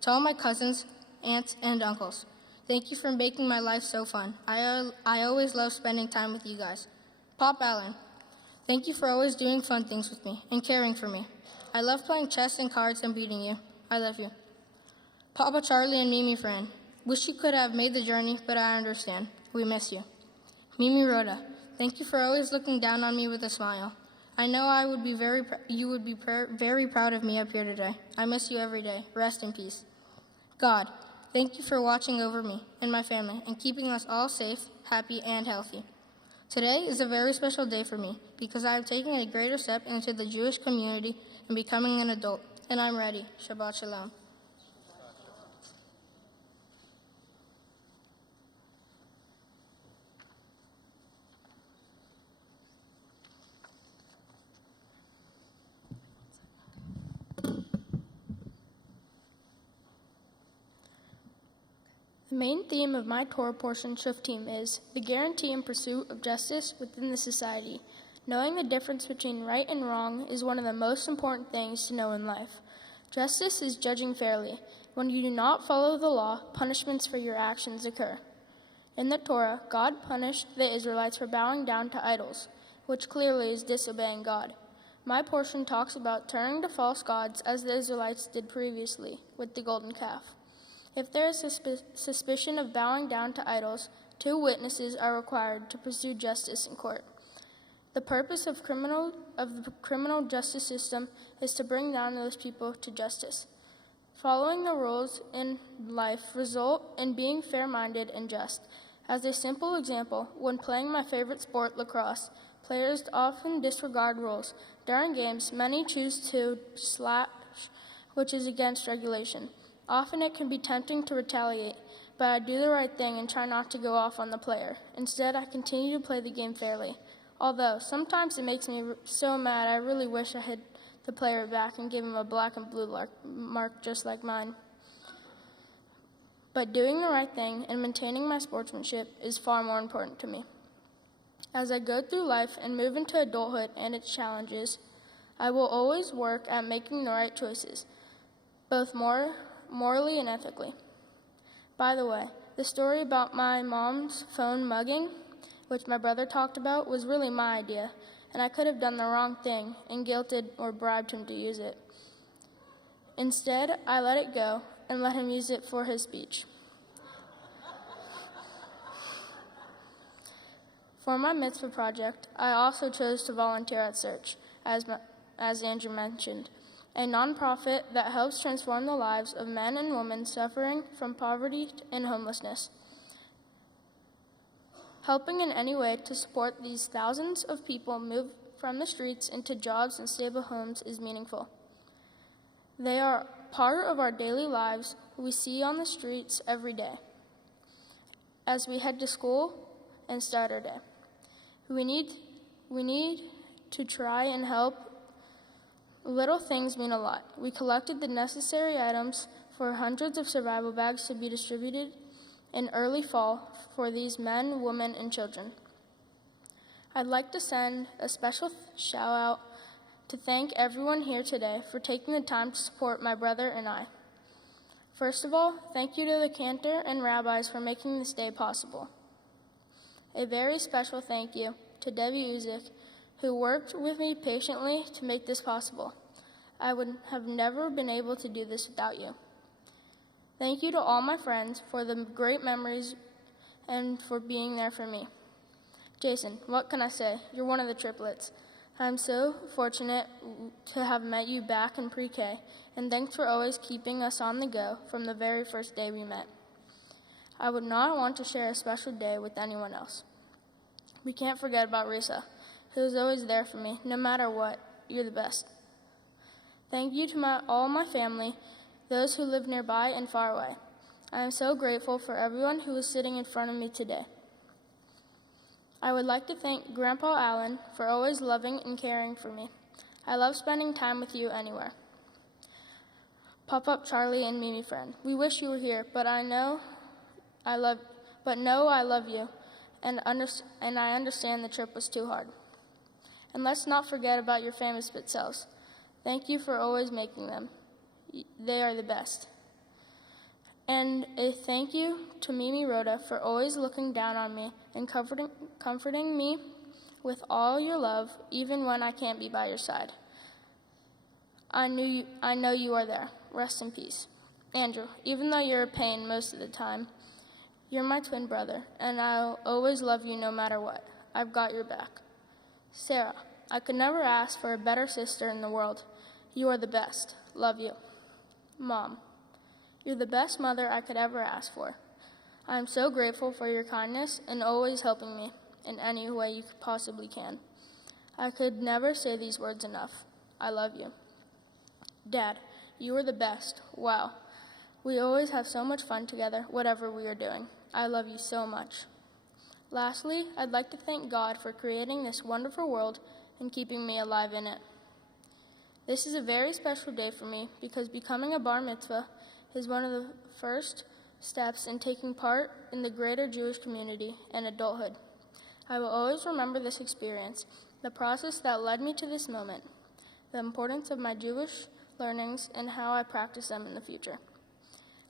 To all my cousins, aunts, and uncles, thank you for making my life so fun. I always love spending time with you guys. Pop Allen, thank you for always doing fun things with me and caring for me. I love playing chess and cards and beating you. I love you. Papa Charlie and Mimi Fran, wish you could have made the journey, but I understand. We miss you. Mimi Rhoda, thank you for always looking down on me with a smile. I know you would be very proud of me up here today. I miss you every day. Rest in peace. God, thank you for watching over me and my family and keeping us all safe, happy, and healthy. Today is a very special day for me because I have taken a greater step into the Jewish community and becoming an adult, and I'm ready. Shabbat Shalom. The main theme of my Torah portion Shoftim is the guarantee and pursuit of justice within the society. Knowing the difference between right and wrong is one of the most important things to know in life. Justice is judging fairly. When you do not follow the law, punishments for your actions occur. In the Torah, God punished the Israelites for bowing down to idols, which clearly is disobeying God. My portion talks about turning to false gods as the Israelites did previously with the golden calf. If there is suspicion of bowing down to idols, 2 witnesses are required to pursue justice in court. The purpose of the criminal justice system is to bring down those people to justice. Following the rules in life result in being fair-minded and just. As a simple example, when playing my favorite sport, lacrosse, players often disregard rules. During games, many choose to slash, which is against regulation. Often it can be tempting to retaliate, but I do the right thing and try not to go off on the player. Instead, I continue to play the game fairly. Although, sometimes it makes me so mad I really wish I hit the player back and gave him a black and blue mark just like mine. But doing the right thing and maintaining my sportsmanship is far more important to me. As I go through life and move into adulthood and its challenges, I will always work at making the right choices, both morally and ethically. By the way, the story about my mom's phone mugging, which my brother talked about, was really my idea, and I could have done the wrong thing and guilted or bribed him to use it. Instead, I let it go and let him use it for his speech. For my mitzvah project, I also chose to volunteer at Search, as Andrew mentioned, a nonprofit that helps transform the lives of men and women suffering from poverty and homelessness. Helping in any way to support these thousands of people move from the streets into jobs and stable homes is meaningful. They are part of our daily lives we see on the streets every day as we head to school and start our day. We need to try and help. Little things mean a lot. We collected the necessary items for hundreds of survival bags to be distributed in early fall for these men, women, and children. I'd like to send a special shout out to thank everyone here today for taking the time to support my brother and I. First of all, thank you to the Cantor and rabbis for making this day possible. A very special thank you to Debbie Uzik, who worked with me patiently to make this possible. I would have never been able to do this without you. Thank you to all my friends for the great memories and for being there for me. Jason, what can I say? You're one of the triplets. I'm so fortunate to have met you back in pre-K, and thanks for always keeping us on the go from the very first day we met. I would not want to share a special day with anyone else. We can't forget about Risa, who is always there for me, no matter what. You're the best. Thank you to all my family, those who live nearby and far away. I am so grateful for everyone who is sitting in front of me today. I would like to thank Grandpa Allen for always loving and caring for me. I love spending time with you anywhere. Pop-Up Charlie and Mimi friend, we wish you were here, but know I love you, and I understand the trip was too hard. And let's not forget about your famous spit cells. Thank you for always making them. They are the best. And a thank you to Mimi Rhoda for always looking down on me and comforting me with all your love, even when I can't be by your side. I know you are there. Rest in peace. Andrew, even though you're a pain most of the time, you're my twin brother, and I'll always love you no matter what. I've got your back. Sarah, I could never ask for a better sister in the world. You are the best. Love you. Mom, you're the best mother I could ever ask for. I am so grateful for your kindness and always helping me in any way you possibly can. I could never say these words enough. I love you. Dad, you are the best. Wow. We always have so much fun together, whatever we are doing. I love you so much. Lastly, I'd like to thank God for creating this wonderful world and keeping me alive in it. This is a very special day for me because becoming a Bar Mitzvah is one of the first steps in taking part in the greater Jewish community and adulthood. I will always remember this experience, the process that led me to this moment, the importance of my Jewish learnings, and how I practice them in the future.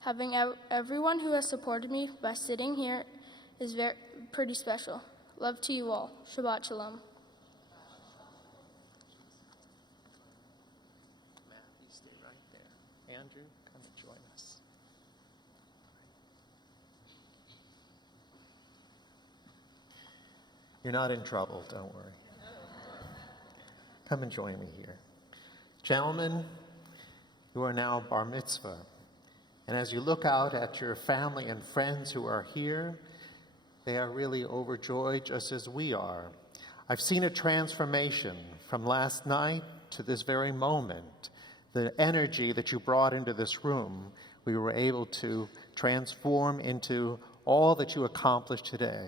Having everyone who has supported me by sitting here is pretty special. Love to you all. Shabbat Shalom. Matthew, stay right there. Andrew, come and join us. You're not in trouble, don't worry. Come and join me here. Gentlemen, you are now Bar Mitzvah. And as you look out at your family and friends who are here, they are really overjoyed just as we are. I've seen a transformation from last night to this very moment. The energy that you brought into this room, we were able to transform into all that you accomplished today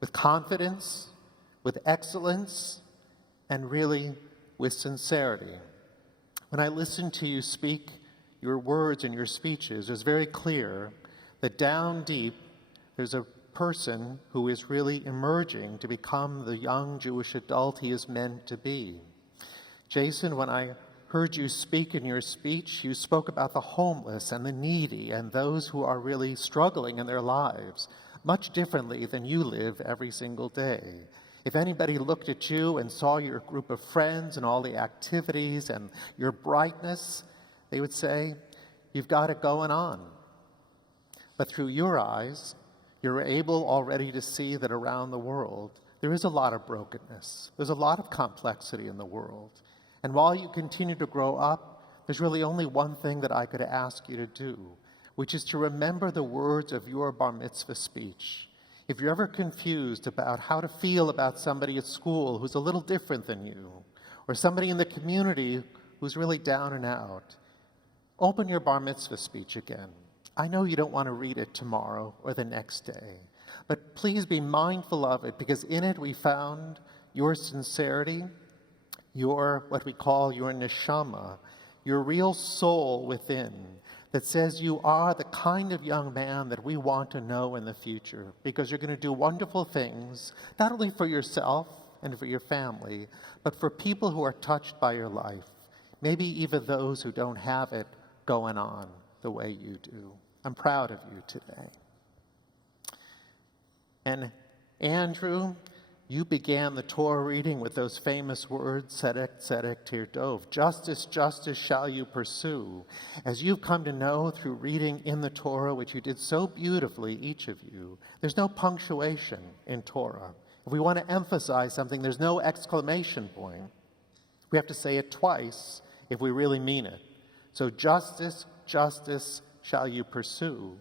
with confidence, with excellence, and really with sincerity. When I listened to you speak, your words and your speeches, it was very clear that down deep there's a person who is really emerging to become the young Jewish adult he is meant to be. Jason, when I heard you speak in your speech, you spoke about the homeless and the needy and those who are really struggling in their lives, much differently than you live every single day. If anybody looked at you and saw your group of friends and all the activities and your brightness, they would say, you've got it going on. But through your eyes, you're able already to see that around the world, there is a lot of brokenness. There's a lot of complexity in the world. And while you continue to grow up, there's really only one thing that I could ask you to do, which is to remember the words of your Bar Mitzvah speech. If you're ever confused about how to feel about somebody at school who's a little different than you, or somebody in the community who's really down and out, open your Bar Mitzvah speech again. I know you don't want to read it tomorrow or the next day, but please be mindful of it, because in it we found your sincerity, your, what we call your neshama, your real soul within, that says you are the kind of young man that we want to know in the future, because you're going to do wonderful things, not only for yourself and for your family, but for people who are touched by your life, maybe even those who don't have it going on the way you do. I'm proud of you today. And Andrew, you began the Torah reading with those famous words, tzedek, tzedek, tirdov. Justice, justice shall you pursue. As you've come to know through reading in the Torah, which you did so beautifully, each of you, there's no punctuation in Torah. If we want to emphasize something, there's no exclamation point. We have to say it twice if we really mean it. So justice, justice shall you pursue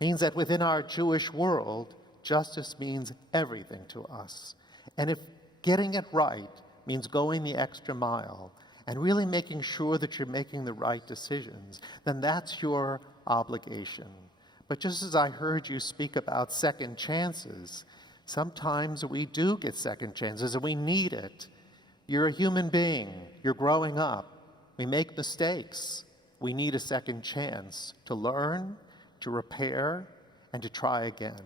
means that within our Jewish world, justice means everything to us. And if getting it right means going the extra mile and really making sure that you're making the right decisions, then that's your obligation. But just as I heard you speak about second chances, sometimes we do get second chances and we need it. You're a human being. You're growing up. We make mistakes. We need a second chance to learn, to repair, and to try again.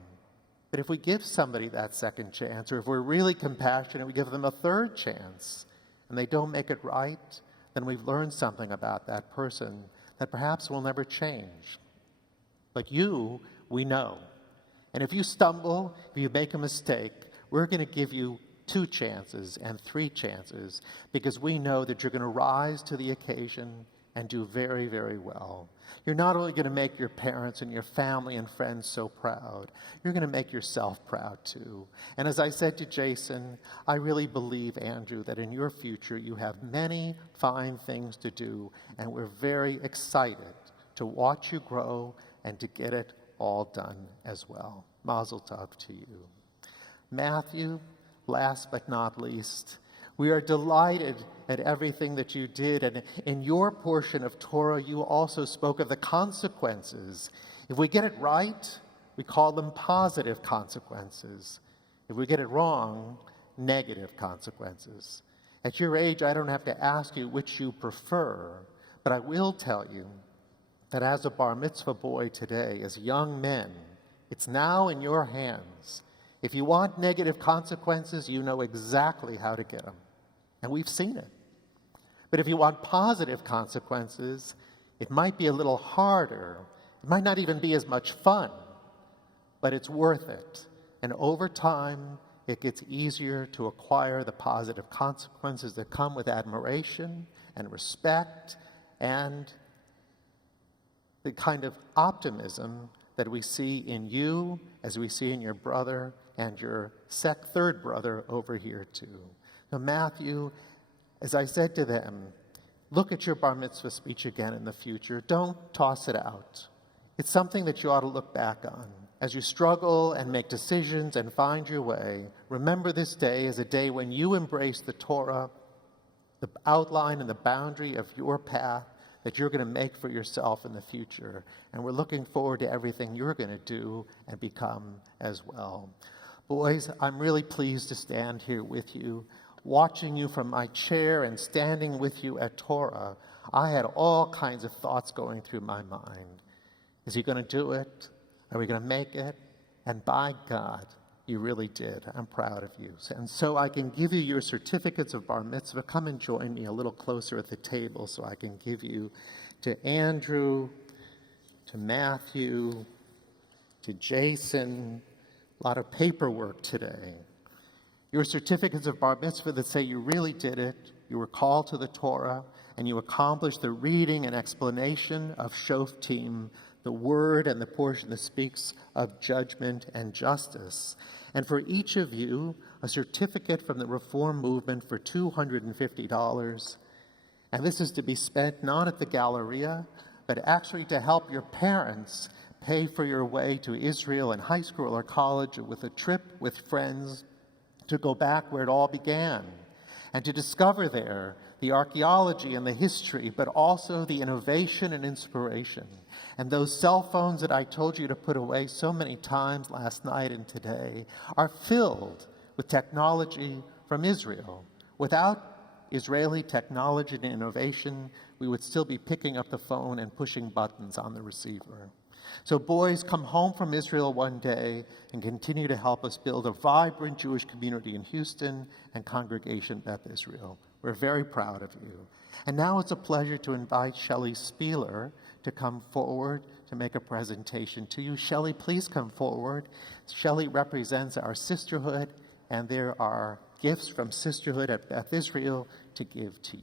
But if we give somebody that second chance, or if we're really compassionate, we give them a third chance, and they don't make it right, then we've learned something about that person that perhaps will never change. Like you, we know. And if you stumble, if you make a mistake, we're going to give you 2 chances and 3 chances, because we know that you're going to rise to the occasion and do very, very well. You're not only going to make your parents and your family and friends so proud, you're going to make yourself proud too. And as I said to Jason, I really believe, Andrew, that in your future you have many fine things to do, and we're very excited to watch you grow and to get it all done as well. Mazel tov to you. Matthew, last but not least, we are delighted at everything that you did, and in your portion of Torah, you also spoke of the consequences. If we get it right, we call them positive consequences. If we get it wrong, negative consequences. At your age, I don't have to ask you which you prefer, but I will tell you that as a Bar Mitzvah boy today, as young men, it's now in your hands. If you want negative consequences, you know exactly how to get them. And we've seen it. But if you want positive consequences, it might be a little harder. It might not even be as much fun, but it's worth it. And over time, it gets easier to acquire the positive consequences that come with admiration and respect and the kind of optimism that we see in you, as we see in your brother and your third brother over here too. Now, Matthew, as I said to them, look at your Bar Mitzvah speech again in the future. Don't toss it out. It's something that you ought to look back on. As you struggle and make decisions and find your way, remember this day as a day when you embrace the Torah, the outline and the boundary of your path that you're going to make for yourself in the future. And we're looking forward to everything you're going to do and become as well. Boys, I'm really pleased to stand here with you. Watching you from my chair and standing with you at Torah, I had all kinds of thoughts going through my mind. Is he going to do it? Are we going to make it? And by God, you really did. I'm proud of you. And so I can give you your certificates of Bar Mitzvah. Come and join me a little closer at the table so I can give you to Andrew, to Matthew, to Jason. A lot of paperwork today. Your certificates of Bar Mitzvah that say you really did it, you were called to the Torah, and you accomplished the reading and explanation of Shoftim, the word and the portion that speaks of judgment and justice. And for each of you, a certificate from the Reform Movement for $250. And this is to be spent not at the Galleria, but actually to help your parents pay for your way to Israel in high school or college, or with a trip with friends to go back where it all began and to discover there the archaeology and the history, but also the innovation and inspiration. And those cell phones that I told you to put away so many times last night and today are filled with technology from Israel. Without Israeli technology and innovation, we would still be picking up the phone and pushing buttons on the receiver. So boys, come home from Israel one day and continue to help us build a vibrant Jewish community in Houston and Congregation Beth Israel. We're very proud of you. And now it's a pleasure to invite Shelly Speeler to come forward to make a presentation to you. Shelly, please come forward. Shelly represents our sisterhood, and there are gifts from Sisterhood at Beth Israel to give to you.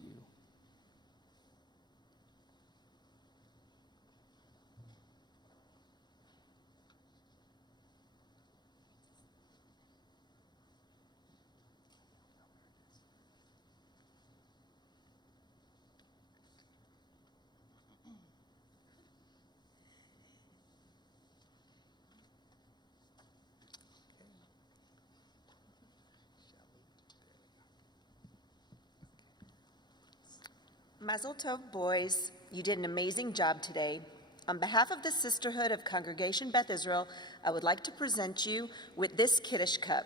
Mazel Tov, boys. You did an amazing job today. On behalf of the Sisterhood of Congregation Beth Israel, I would like to present you with this Kiddush Cup.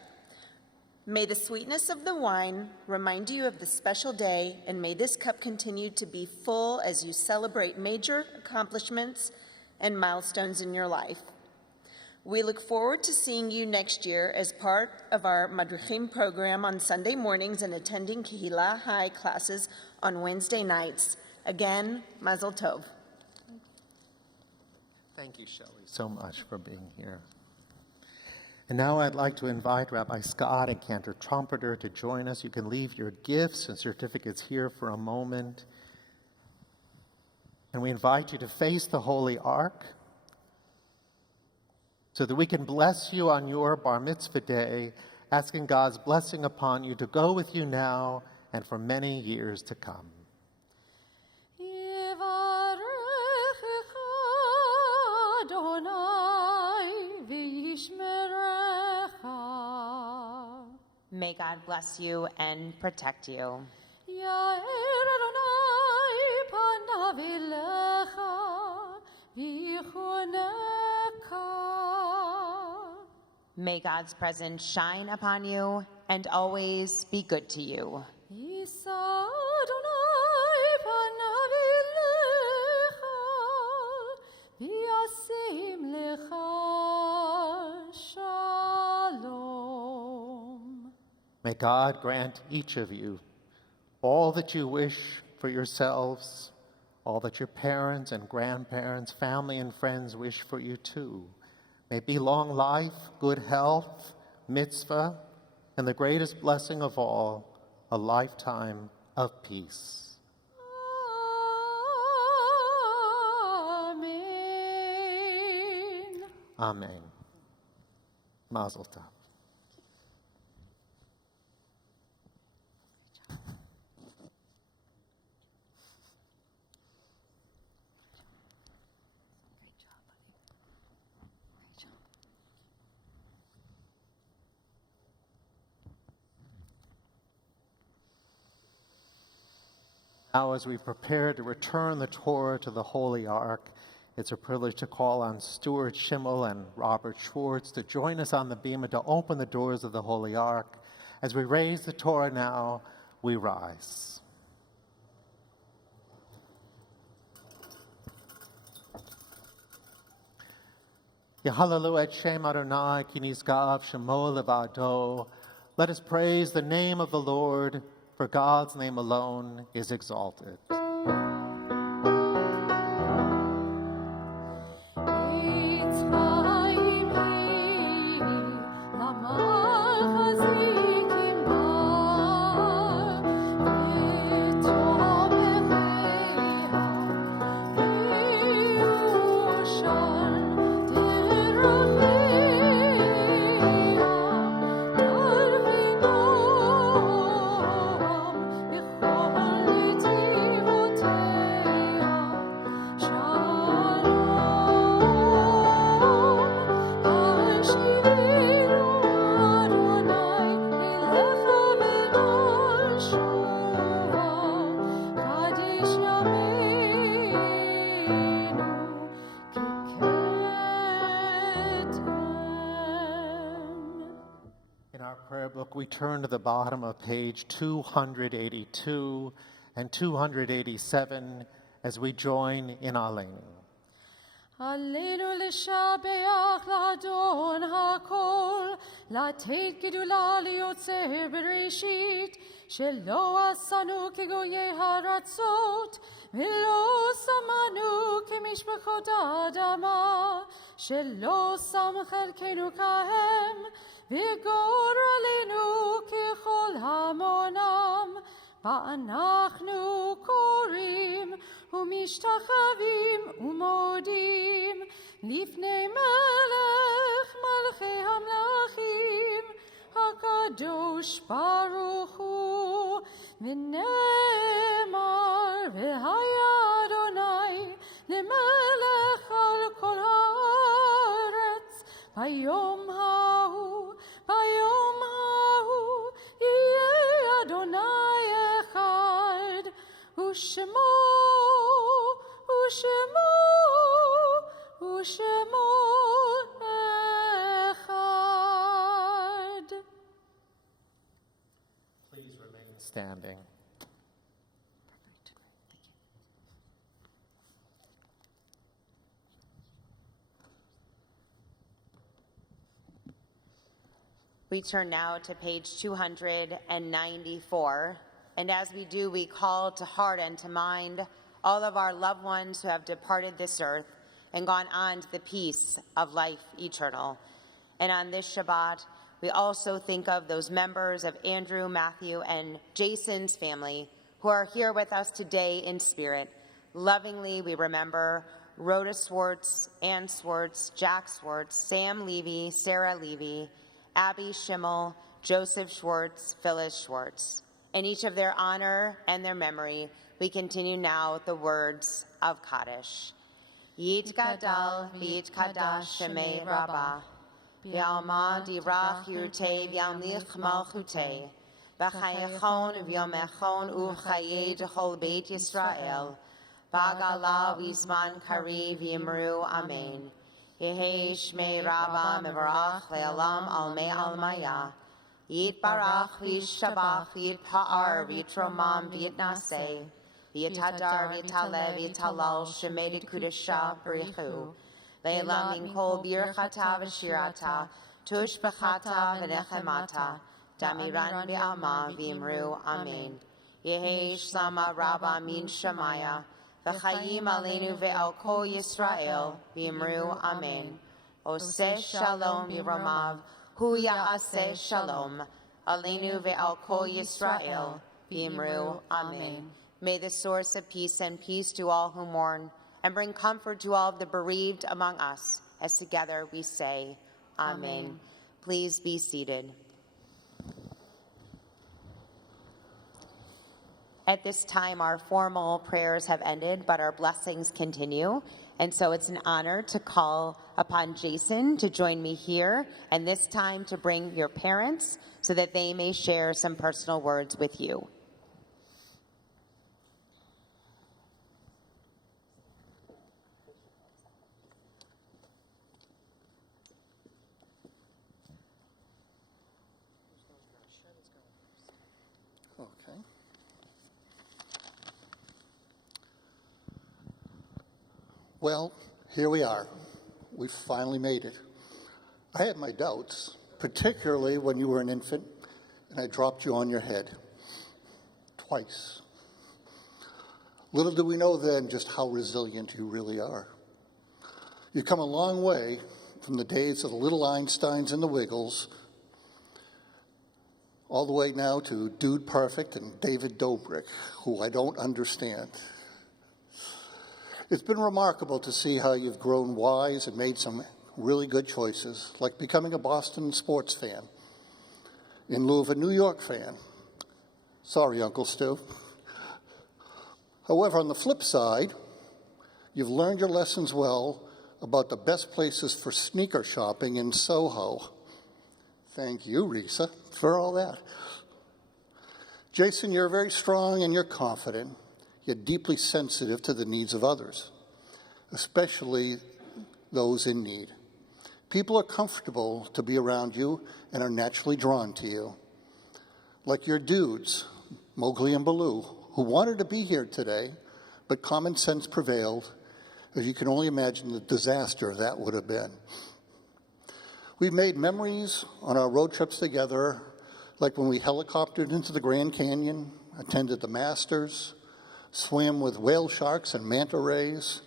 May the sweetness of the wine remind you of the special day, and may this cup continue to be full as you celebrate major accomplishments and milestones in your life. We look forward to seeing you next year as part of our Madrichim program on Sunday mornings and attending Kehillah High classes on Wednesday nights. Again, Mazel Tov. Thank you, Shelly, so much for being here. And now I'd like to invite Rabbi Scott and Cantor Trumpeter to join us. You can leave your gifts and certificates here for a moment. And we invite you to face the Holy Ark so that we can bless you on your Bar Mitzvah day, asking God's blessing upon you to go with you now and for many years to come. May God bless you and protect you. May God's presence shine upon you and always be good to you. May God grant each of you all that you wish for yourselves, all that your parents and grandparents, family and friends wish for you too. May it be long life, good health, mitzvah, and the greatest blessing of all, a lifetime of peace. Amen. Amen. Mazel tov. Now, as we prepare to return the Torah to the Holy Ark, it's a privilege to call on Stuart Schimmel and Robert Schwartz to join us on the bema to open the doors of the Holy Ark. As we raise the Torah now, we rise. Yahalalu et Shem Adonai ki nizgav shemo levado. Let us praise the name of the Lord, for God's name alone is exalted. We turn to the bottom of page 282 and 287 as we join in Aleinu. Aleinu l'shabeach l'adon hakol, לתת גדולה ליוצר בראשית, שלא עשנו כגויי הארצות, ולא שמנו כמשפחות האדמה, שלא שם חלקנו כהם, וגורלנו ככל המונם, ואנחנו קוראים ומשתחווים ומודים לפני מלך מלכי המלכים, הקדוש ברוך הוא, ונאמר והיה אדוני למלך על כל הארץ, ביום ההוא יהיה אדוני אחד, ושמו ושמו אחד. Please remain standing. We turn now to page 294, and as we do, we call to heart and to mind all of our loved ones who have departed this earth and gone on to the peace of life eternal. And on this Shabbat, we also think of those members of Andrew, Matthew, and Jason's family who are here with us today in spirit. Lovingly, we remember Rhoda Swartz, Ann Swartz, Jack Swartz, Sam Levy, Sarah Levy, Abby Schimmel, Joseph Schwartz, Phyllis Schwartz. In each of their honor and their memory, we continue now the words of Kaddish. Yit gadal v'yit kadash shemei Rabba, v'alma dirach yurtei v'yamlich malchutei, v'chayechon v'yomechon u'chayei d'chol beit Yisrael, v'agala v'zman kari v'yimru amen. Yehi shmei Rabba mevarach le'alam al mei al maya. Yit barach v'yishabach v'yitpa'ar v'yitromam v'yitnaseh. V'yitadar v'yitaleh v'yitalal shemei d'kudesha b'richu. Le'elam min kol birchata v'shirata tushbechata v'nechemata. Damiran v'alma v'yimru amen. Yehi shlama Rabba min shamaya. V'chayim aleinu ve'al kol Yisrael, v'yimru amen. Oseh shalom yiramav, hu ya'aseh shalom, aleinu ve'al kol Yisrael, v'yimru amen. May the source of peace send peace to all who mourn, and bring comfort to all of the bereaved among us, as together we say, amen. Please be seated. At this time, our formal prayers have ended, but our blessings continue. And so it's an honor to call upon Jason to join me here, and this time to bring your parents so that they may share some personal words with you. Okay. Well, here we are. We finally made it. I had my doubts, particularly when you were an infant and I dropped you on your head. Twice. Little did we know then just how resilient you really are. You've come a long way from the days of the little Einsteins and the Wiggles, all the way now to Dude Perfect and David Dobrik, who I don't understand. It's been remarkable to see how you've grown wise and made some really good choices, like becoming a Boston sports fan in lieu of a New York fan. Sorry, Uncle Stu. However, on the flip side, you've learned your lessons well about the best places for sneaker shopping in Soho. Thank you, Risa, for all that. Jason, you're very strong and you're confident, yet deeply sensitive to the needs of others, especially those in need. People are comfortable to be around you and are naturally drawn to you. Like your dudes, Mowgli and Baloo, who wanted to be here today, but common sense prevailed, as you can only imagine the disaster that would have been. We've made memories on our road trips together, like when we helicoptered into the Grand Canyon, attended the Masters, swam with whale sharks and manta rays,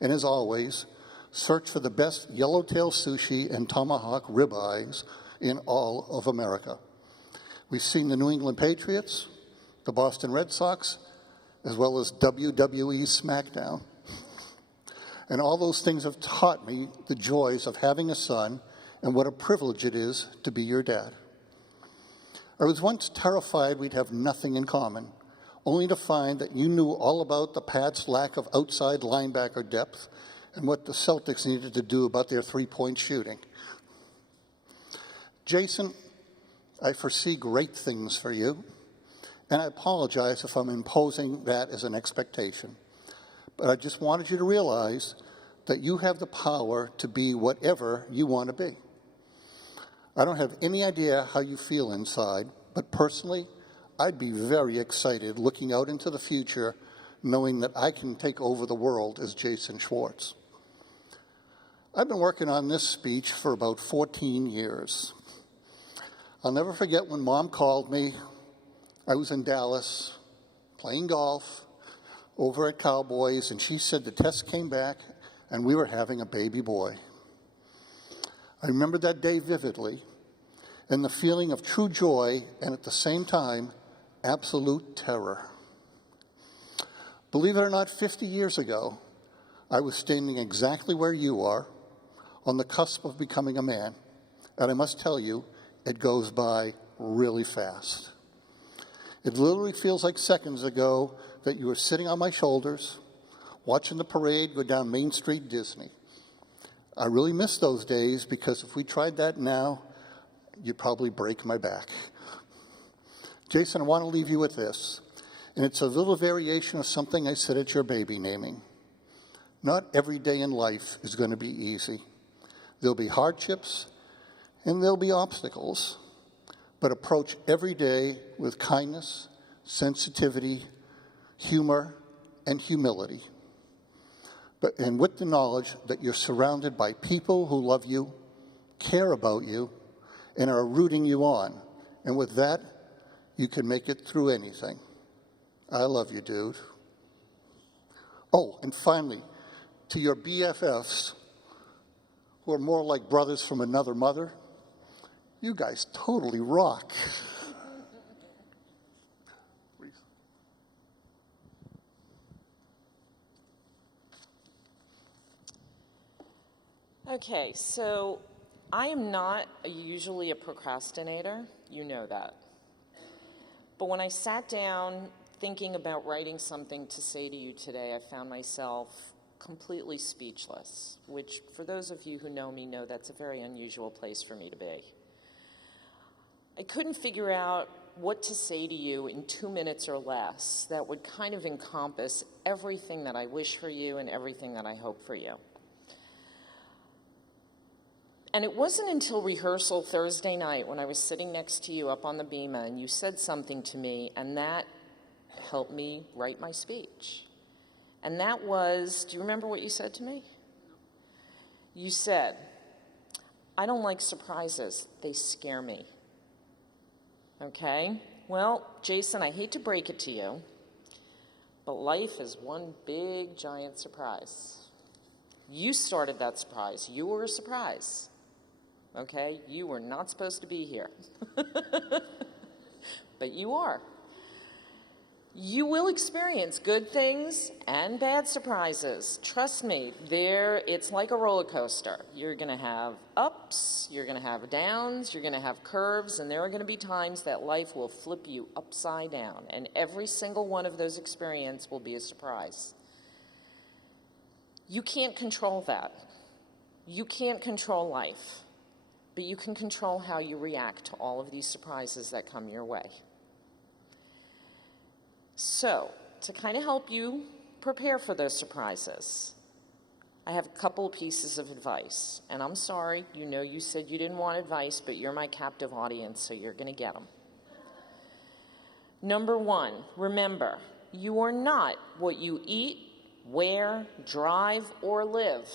and as always, searched for the best yellowtail sushi and tomahawk ribeyes in all of America. We've seen the New England Patriots, the Boston Red Sox, as well as WWE SmackDown. And all those things have taught me the joys of having a son and what a privilege it is to be your dad. I was once terrified we'd have nothing in common, only to find that you knew all about the Pats' lack of outside linebacker depth and what the Celtics needed to do about their three-point shooting. Jason, I foresee great things for you, and I apologize if I'm imposing that as an expectation. But I just wanted you to realize that you have the power to be whatever you want to be. I don't have any idea how you feel inside, but personally, I'd be very excited looking out into the future, knowing that I can take over the world as Jason Schwartz. I've been working on this speech for about 14 years. I'll never forget when Mom called me. I was in Dallas playing golf over at Cowboys, and she said the test came back and we were having a baby boy. I remember that day vividly, and the feeling of true joy and at the same time, absolute terror. Believe it or not, 50 years ago, I was standing exactly where you are, on the cusp of becoming a man, and I must tell you, it goes by really fast. It literally feels like seconds ago that you were sitting on my shoulders, watching the parade go down Main Street, Disney. I really miss those days because if we tried that now, you'd probably break my back. Jason, I want to leave you with this, and it's a little variation of something I said at your baby naming. Not every day in life is going to be easy. There'll be hardships, and there'll be obstacles, but approach every day with kindness, sensitivity, humor, and humility. And with the knowledge that you're surrounded by people who love you, care about you, and are rooting you on. And with that, you can make it through anything. I love you, dude. Oh, and finally, to your BFFs, who are more like brothers from another mother, you guys totally rock. Okay, so I am not usually a procrastinator. You know that. But when I sat down thinking about writing something to say to you today, I found myself completely speechless, which for those of you who know me know that's a very unusual place for me to be. I couldn't figure out what to say to you in 2 minutes or less that would kind of encompass everything that I wish for you and everything that I hope for you. And it wasn't until rehearsal Thursday night when I was sitting next to you up on the bema and you said something to me, and that helped me write my speech. And that was, do you remember what you said to me? You said, "I don't like surprises. They scare me." Okay? Well, Jason, I hate to break it to you, but life is one big, giant surprise. You started that surprise. You were a surprise. Okay? You were not supposed to be here. But you are. You will experience good things and bad surprises. Trust me, it's like a roller coaster. You're going to have ups, you're going to have downs, you're going to have curves, and there are going to be times that life will flip you upside down. And every single one of those experiences will be a surprise. You can't control that. You can't control life. But you can control how you react to all of these surprises that come your way. So, to kind of help you prepare for those surprises, I have a couple of pieces of advice. And I'm sorry, you said you didn't want advice, but you're my captive audience, so you're going to get them. Number one, remember, you are not what you eat, wear, drive, or live.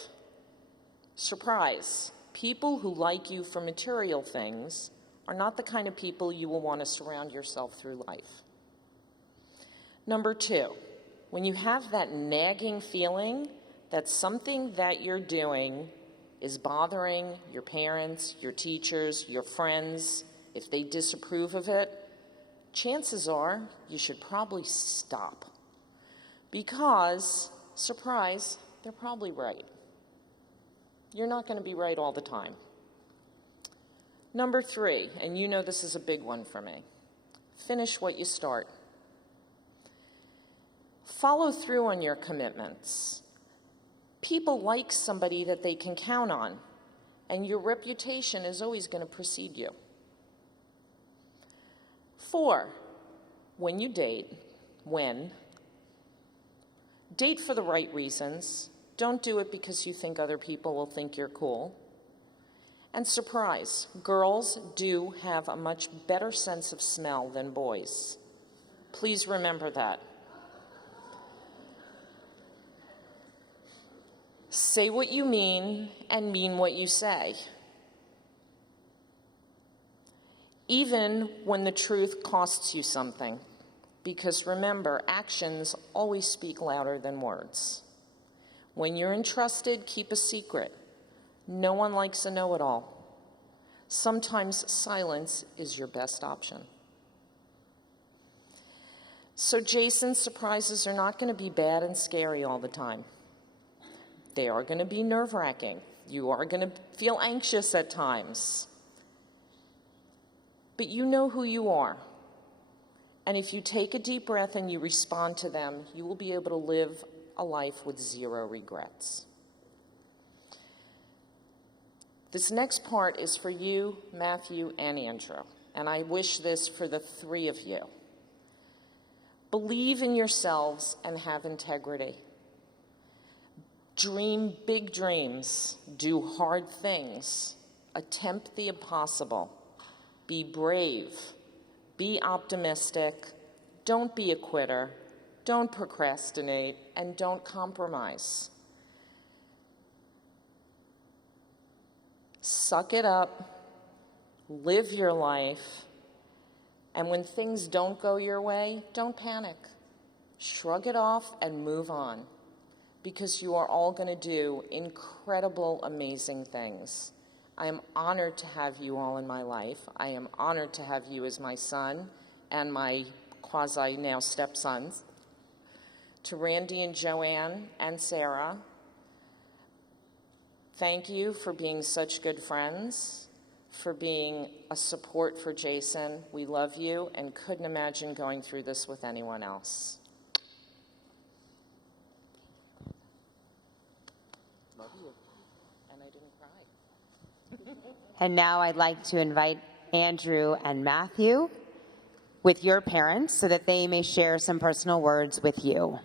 Surprise. People who like you for material things are not the kind of people you will want to surround yourself through life. Number two, when you have that nagging feeling that something that you're doing is bothering your parents, your teachers, your friends, if they disapprove of it, chances are you should probably stop. Because, surprise, they're probably right. You're not going to be right all the time. Number three, and you know this is a big one for me, finish what you start. Follow through on your commitments. People like somebody that they can count on, and your reputation is always going to precede you. 4, when you date for the right reasons, Don't do it because you think other people will think you're cool. And surprise, girls do have a much better sense of smell than boys. Please remember that. Say what you mean and mean what you say. Even when the truth costs you something. Because remember, actions always speak louder than words. When you're entrusted, keep a secret. No one likes a know-it-all. Sometimes silence is your best option. So Jason's surprises are not going to be bad and scary all the time. They are going to be nerve-wracking. You are going to feel anxious at times. But you know who you are. And if you take a deep breath and you respond to them, you will be able to live a life with zero regrets. This next part is for you, Matthew, and Andrew. And I wish this for the three of you. Believe in yourselves and have integrity. Dream big dreams. Do hard things. Attempt the impossible. Be brave. Be optimistic. Don't be a quitter. Don't procrastinate. And don't compromise. Suck it up. Live your life. And when things don't go your way, don't panic. Shrug it off and move on. Because you are all going to do incredible, amazing things. I am honored to have you all in my life. I am honored to have you as my son and my quasi-now stepsons. To Randy and Joanne and Sarah, thank you for being such good friends, for being a support for Jason. We love you and couldn't imagine going through this with anyone else. Love you. And I didn't cry. And now I'd like to invite Andrew and Matthew with your parents so that they may share some personal words with you.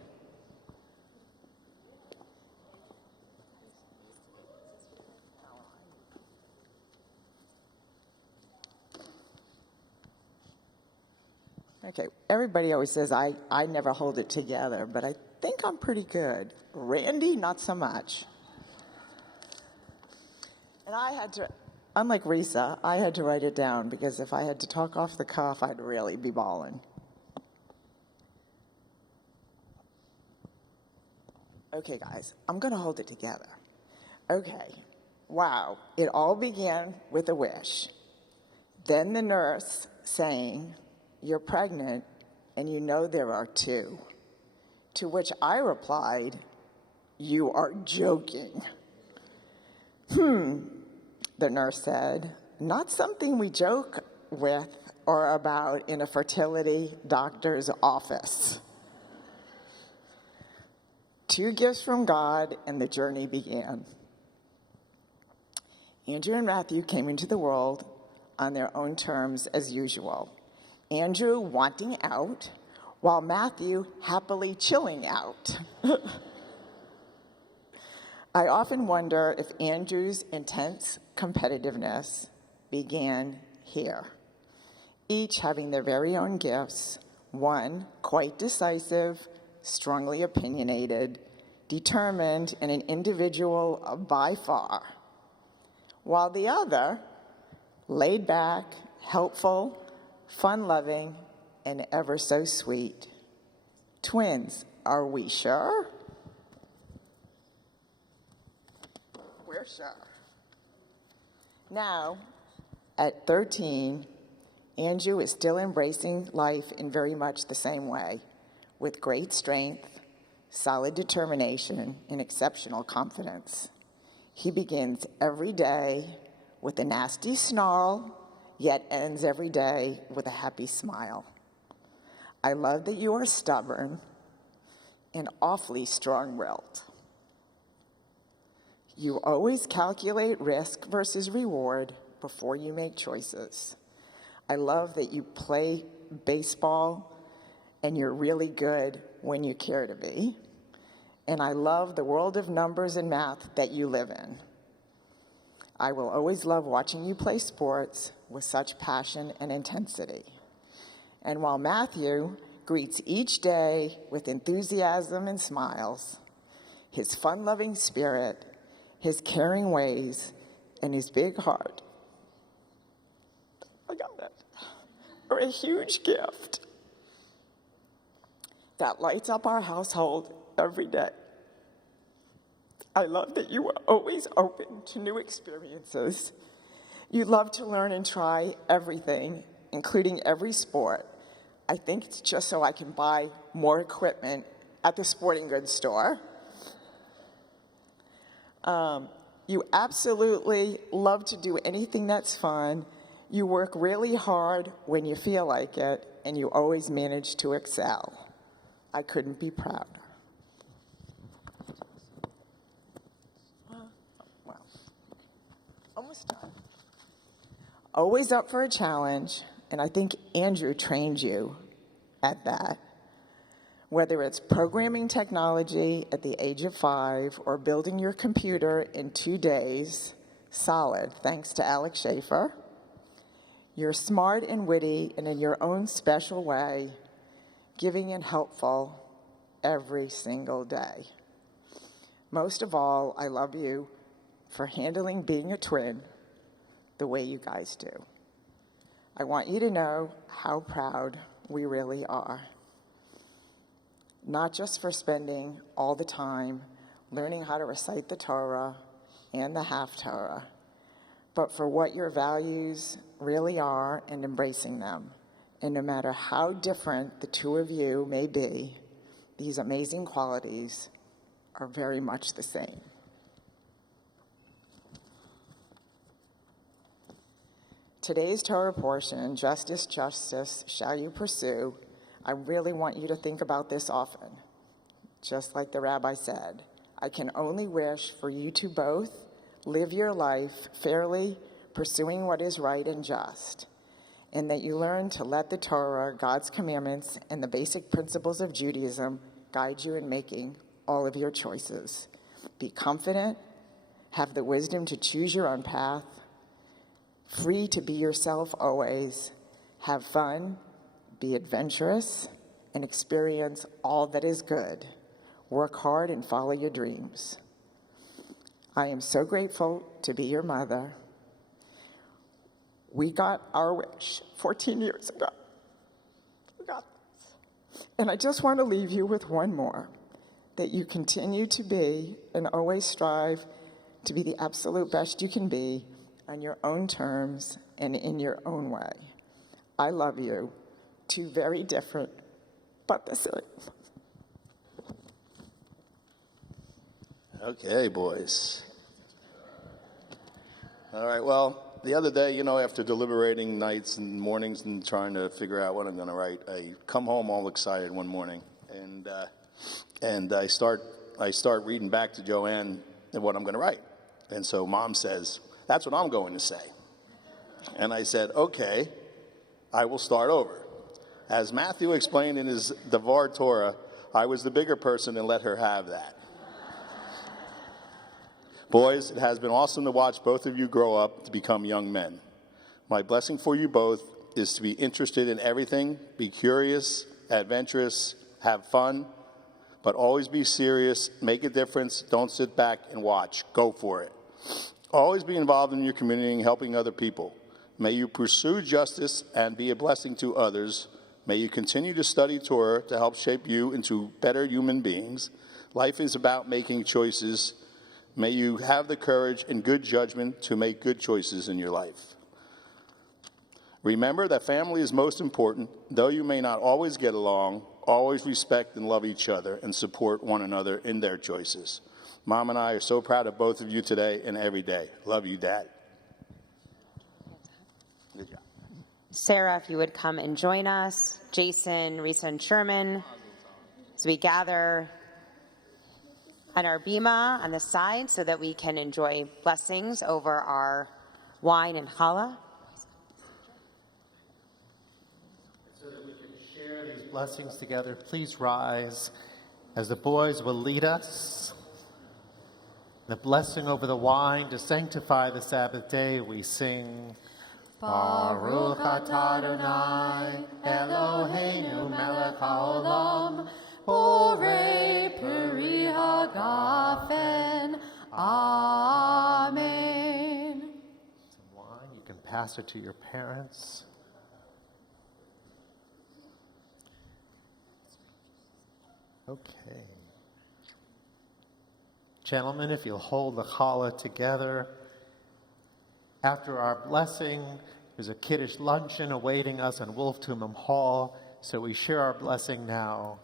Okay, everybody always says I never hold it together, but I think I'm pretty good. Randy, not so much. And I had to, unlike Risa, I had to write it down because if I had to talk off the cuff, I'd really be bawling. Okay, guys, I'm going to hold it together. Okay, wow, it all began with a wish. Then the nurse saying, "You're pregnant, and you know there are two." To which I replied, "You are joking." The nurse said, "Not something we joke with or about in a fertility doctor's office." 2 gifts from God, and the journey began. Andrew and Matthew came into the world on their own terms as usual. Andrew wanting out, while Matthew happily chilling out. I often wonder if Andrew's intense competitiveness began here, each having their very own gifts, one quite decisive, strongly opinionated, determined, and an individual by far, while the other, laid back, helpful, fun-loving, and ever so sweet. Twins, are we sure? We're sure. Now, at 13, Andrew is still embracing life in very much the same way, with great strength, solid determination, and exceptional confidence. He begins every day with a nasty snarl, yet ends every day with a happy smile. I love that you are stubborn and awfully strong-willed. You always calculate risk versus reward before you make choices. I love that you play baseball and you're really good when you care to be. and I love the world of numbers and math that you live in. I will always love watching you play sports with such passion and intensity. And while Matthew greets each day with enthusiasm and smiles, his fun-loving spirit, his caring ways, and his big heart, I got that, are a huge gift that lights up our household every day. I love that you are always open to new experiences. You love to learn and try everything, including every sport. I think it's just so I can buy more equipment at the sporting goods store. You absolutely love to do anything that's fun. You work really hard when you feel like it, and you always manage to excel. I couldn't be prouder. Well, almost done. Always up for a challenge, and I think Andrew trained you at that. Whether it's programming technology at the age of 5 or building your computer in 2 days, solid, thanks to Alex Schaefer. You're smart and witty and in your own special way, giving and helpful every single day. Most of all, I love you for handling being a twin the way you guys do. I want you to know how proud we really are. Not just for spending all the time learning how to recite the Torah and the Haftarah, but for what your values really are and embracing them. And no matter how different the two of you may be, these amazing qualities are very much the same. Today's Torah portion, justice, justice, shall you pursue, I really want you to think about this often. Just like the Rabbi said, I can only wish for you to both live your life fairly, pursuing what is right and just, and that you learn to let the Torah, God's commandments, and the basic principles of Judaism guide you in making all of your choices. Be confident, have the wisdom to choose your own path, free to be yourself always, have fun, be adventurous, and experience all that is good. Work hard and follow your dreams. I am so grateful to be your mother. We got our wish 14 years ago. We got this. And I just want to leave you with one more, that you continue to be and always strive to be the absolute best you can be on your own terms and in your own way. I love you. Two very different, but the same. Okay, boys. All right, well, the other day, after deliberating nights and mornings and trying to figure out what I'm going to write, I come home all excited one morning, and I start reading back to Joanne what I'm going to write. And so Mom says, "That's what I'm going to say." And I said, "Okay, I will start over." As Matthew explained in his Devar Torah, I was the bigger person and let her have that. Boys, it has been awesome to watch both of you grow up to become young men. My blessing for you both is to be interested in everything, be curious, adventurous, have fun, but always be serious, make a difference, don't sit back and watch, go for it. Always be involved in your community and helping other people. May you pursue justice and be a blessing to others. May you continue to study Torah to help shape you into better human beings. Life is about making choices. May you have the courage and good judgment to make good choices in your life. Remember that family is most important. Though you may not always get along, always respect and love each other and support one another in their choices. Mom and I are so proud of both of you today and every day. Love you, Dad. Good job. Sarah, if you would come and join us, Jason, Risa, and Sherman, as we gather on our bima on the side so that we can enjoy blessings over our wine and challah. So that we can share these blessings together, please rise As the boys will lead us, the blessing over the wine to sanctify the Sabbath day, we sing, Baruch atah Adonai, Eloheinu melech haolam, borei peri hagafen. Amen. Some wine, you can pass it to your parents. Okay. Gentlemen, if you'll hold the challah together. After our blessing, there's a Kiddush luncheon awaiting us in Wolf Tumim Hall, so we share our blessing now.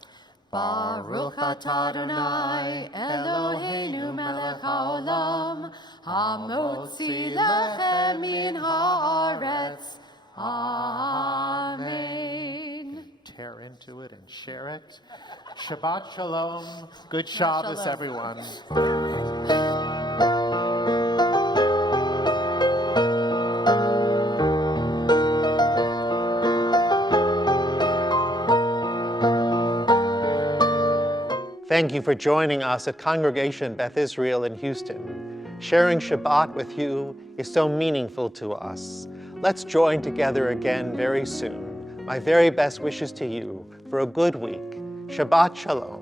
Baruch atah Adonai, Eloheinu melech haolam, hamotzi lechem min haaretz. Amen. Tear into it and share it. Shabbat shalom. Good Shabbos, everyone. Thank you for joining us at Congregation Beth Israel in Houston. Sharing Shabbat with you is so meaningful to us. Let's join together again very soon. My very best wishes to you for a good week. Shabbat Shalom.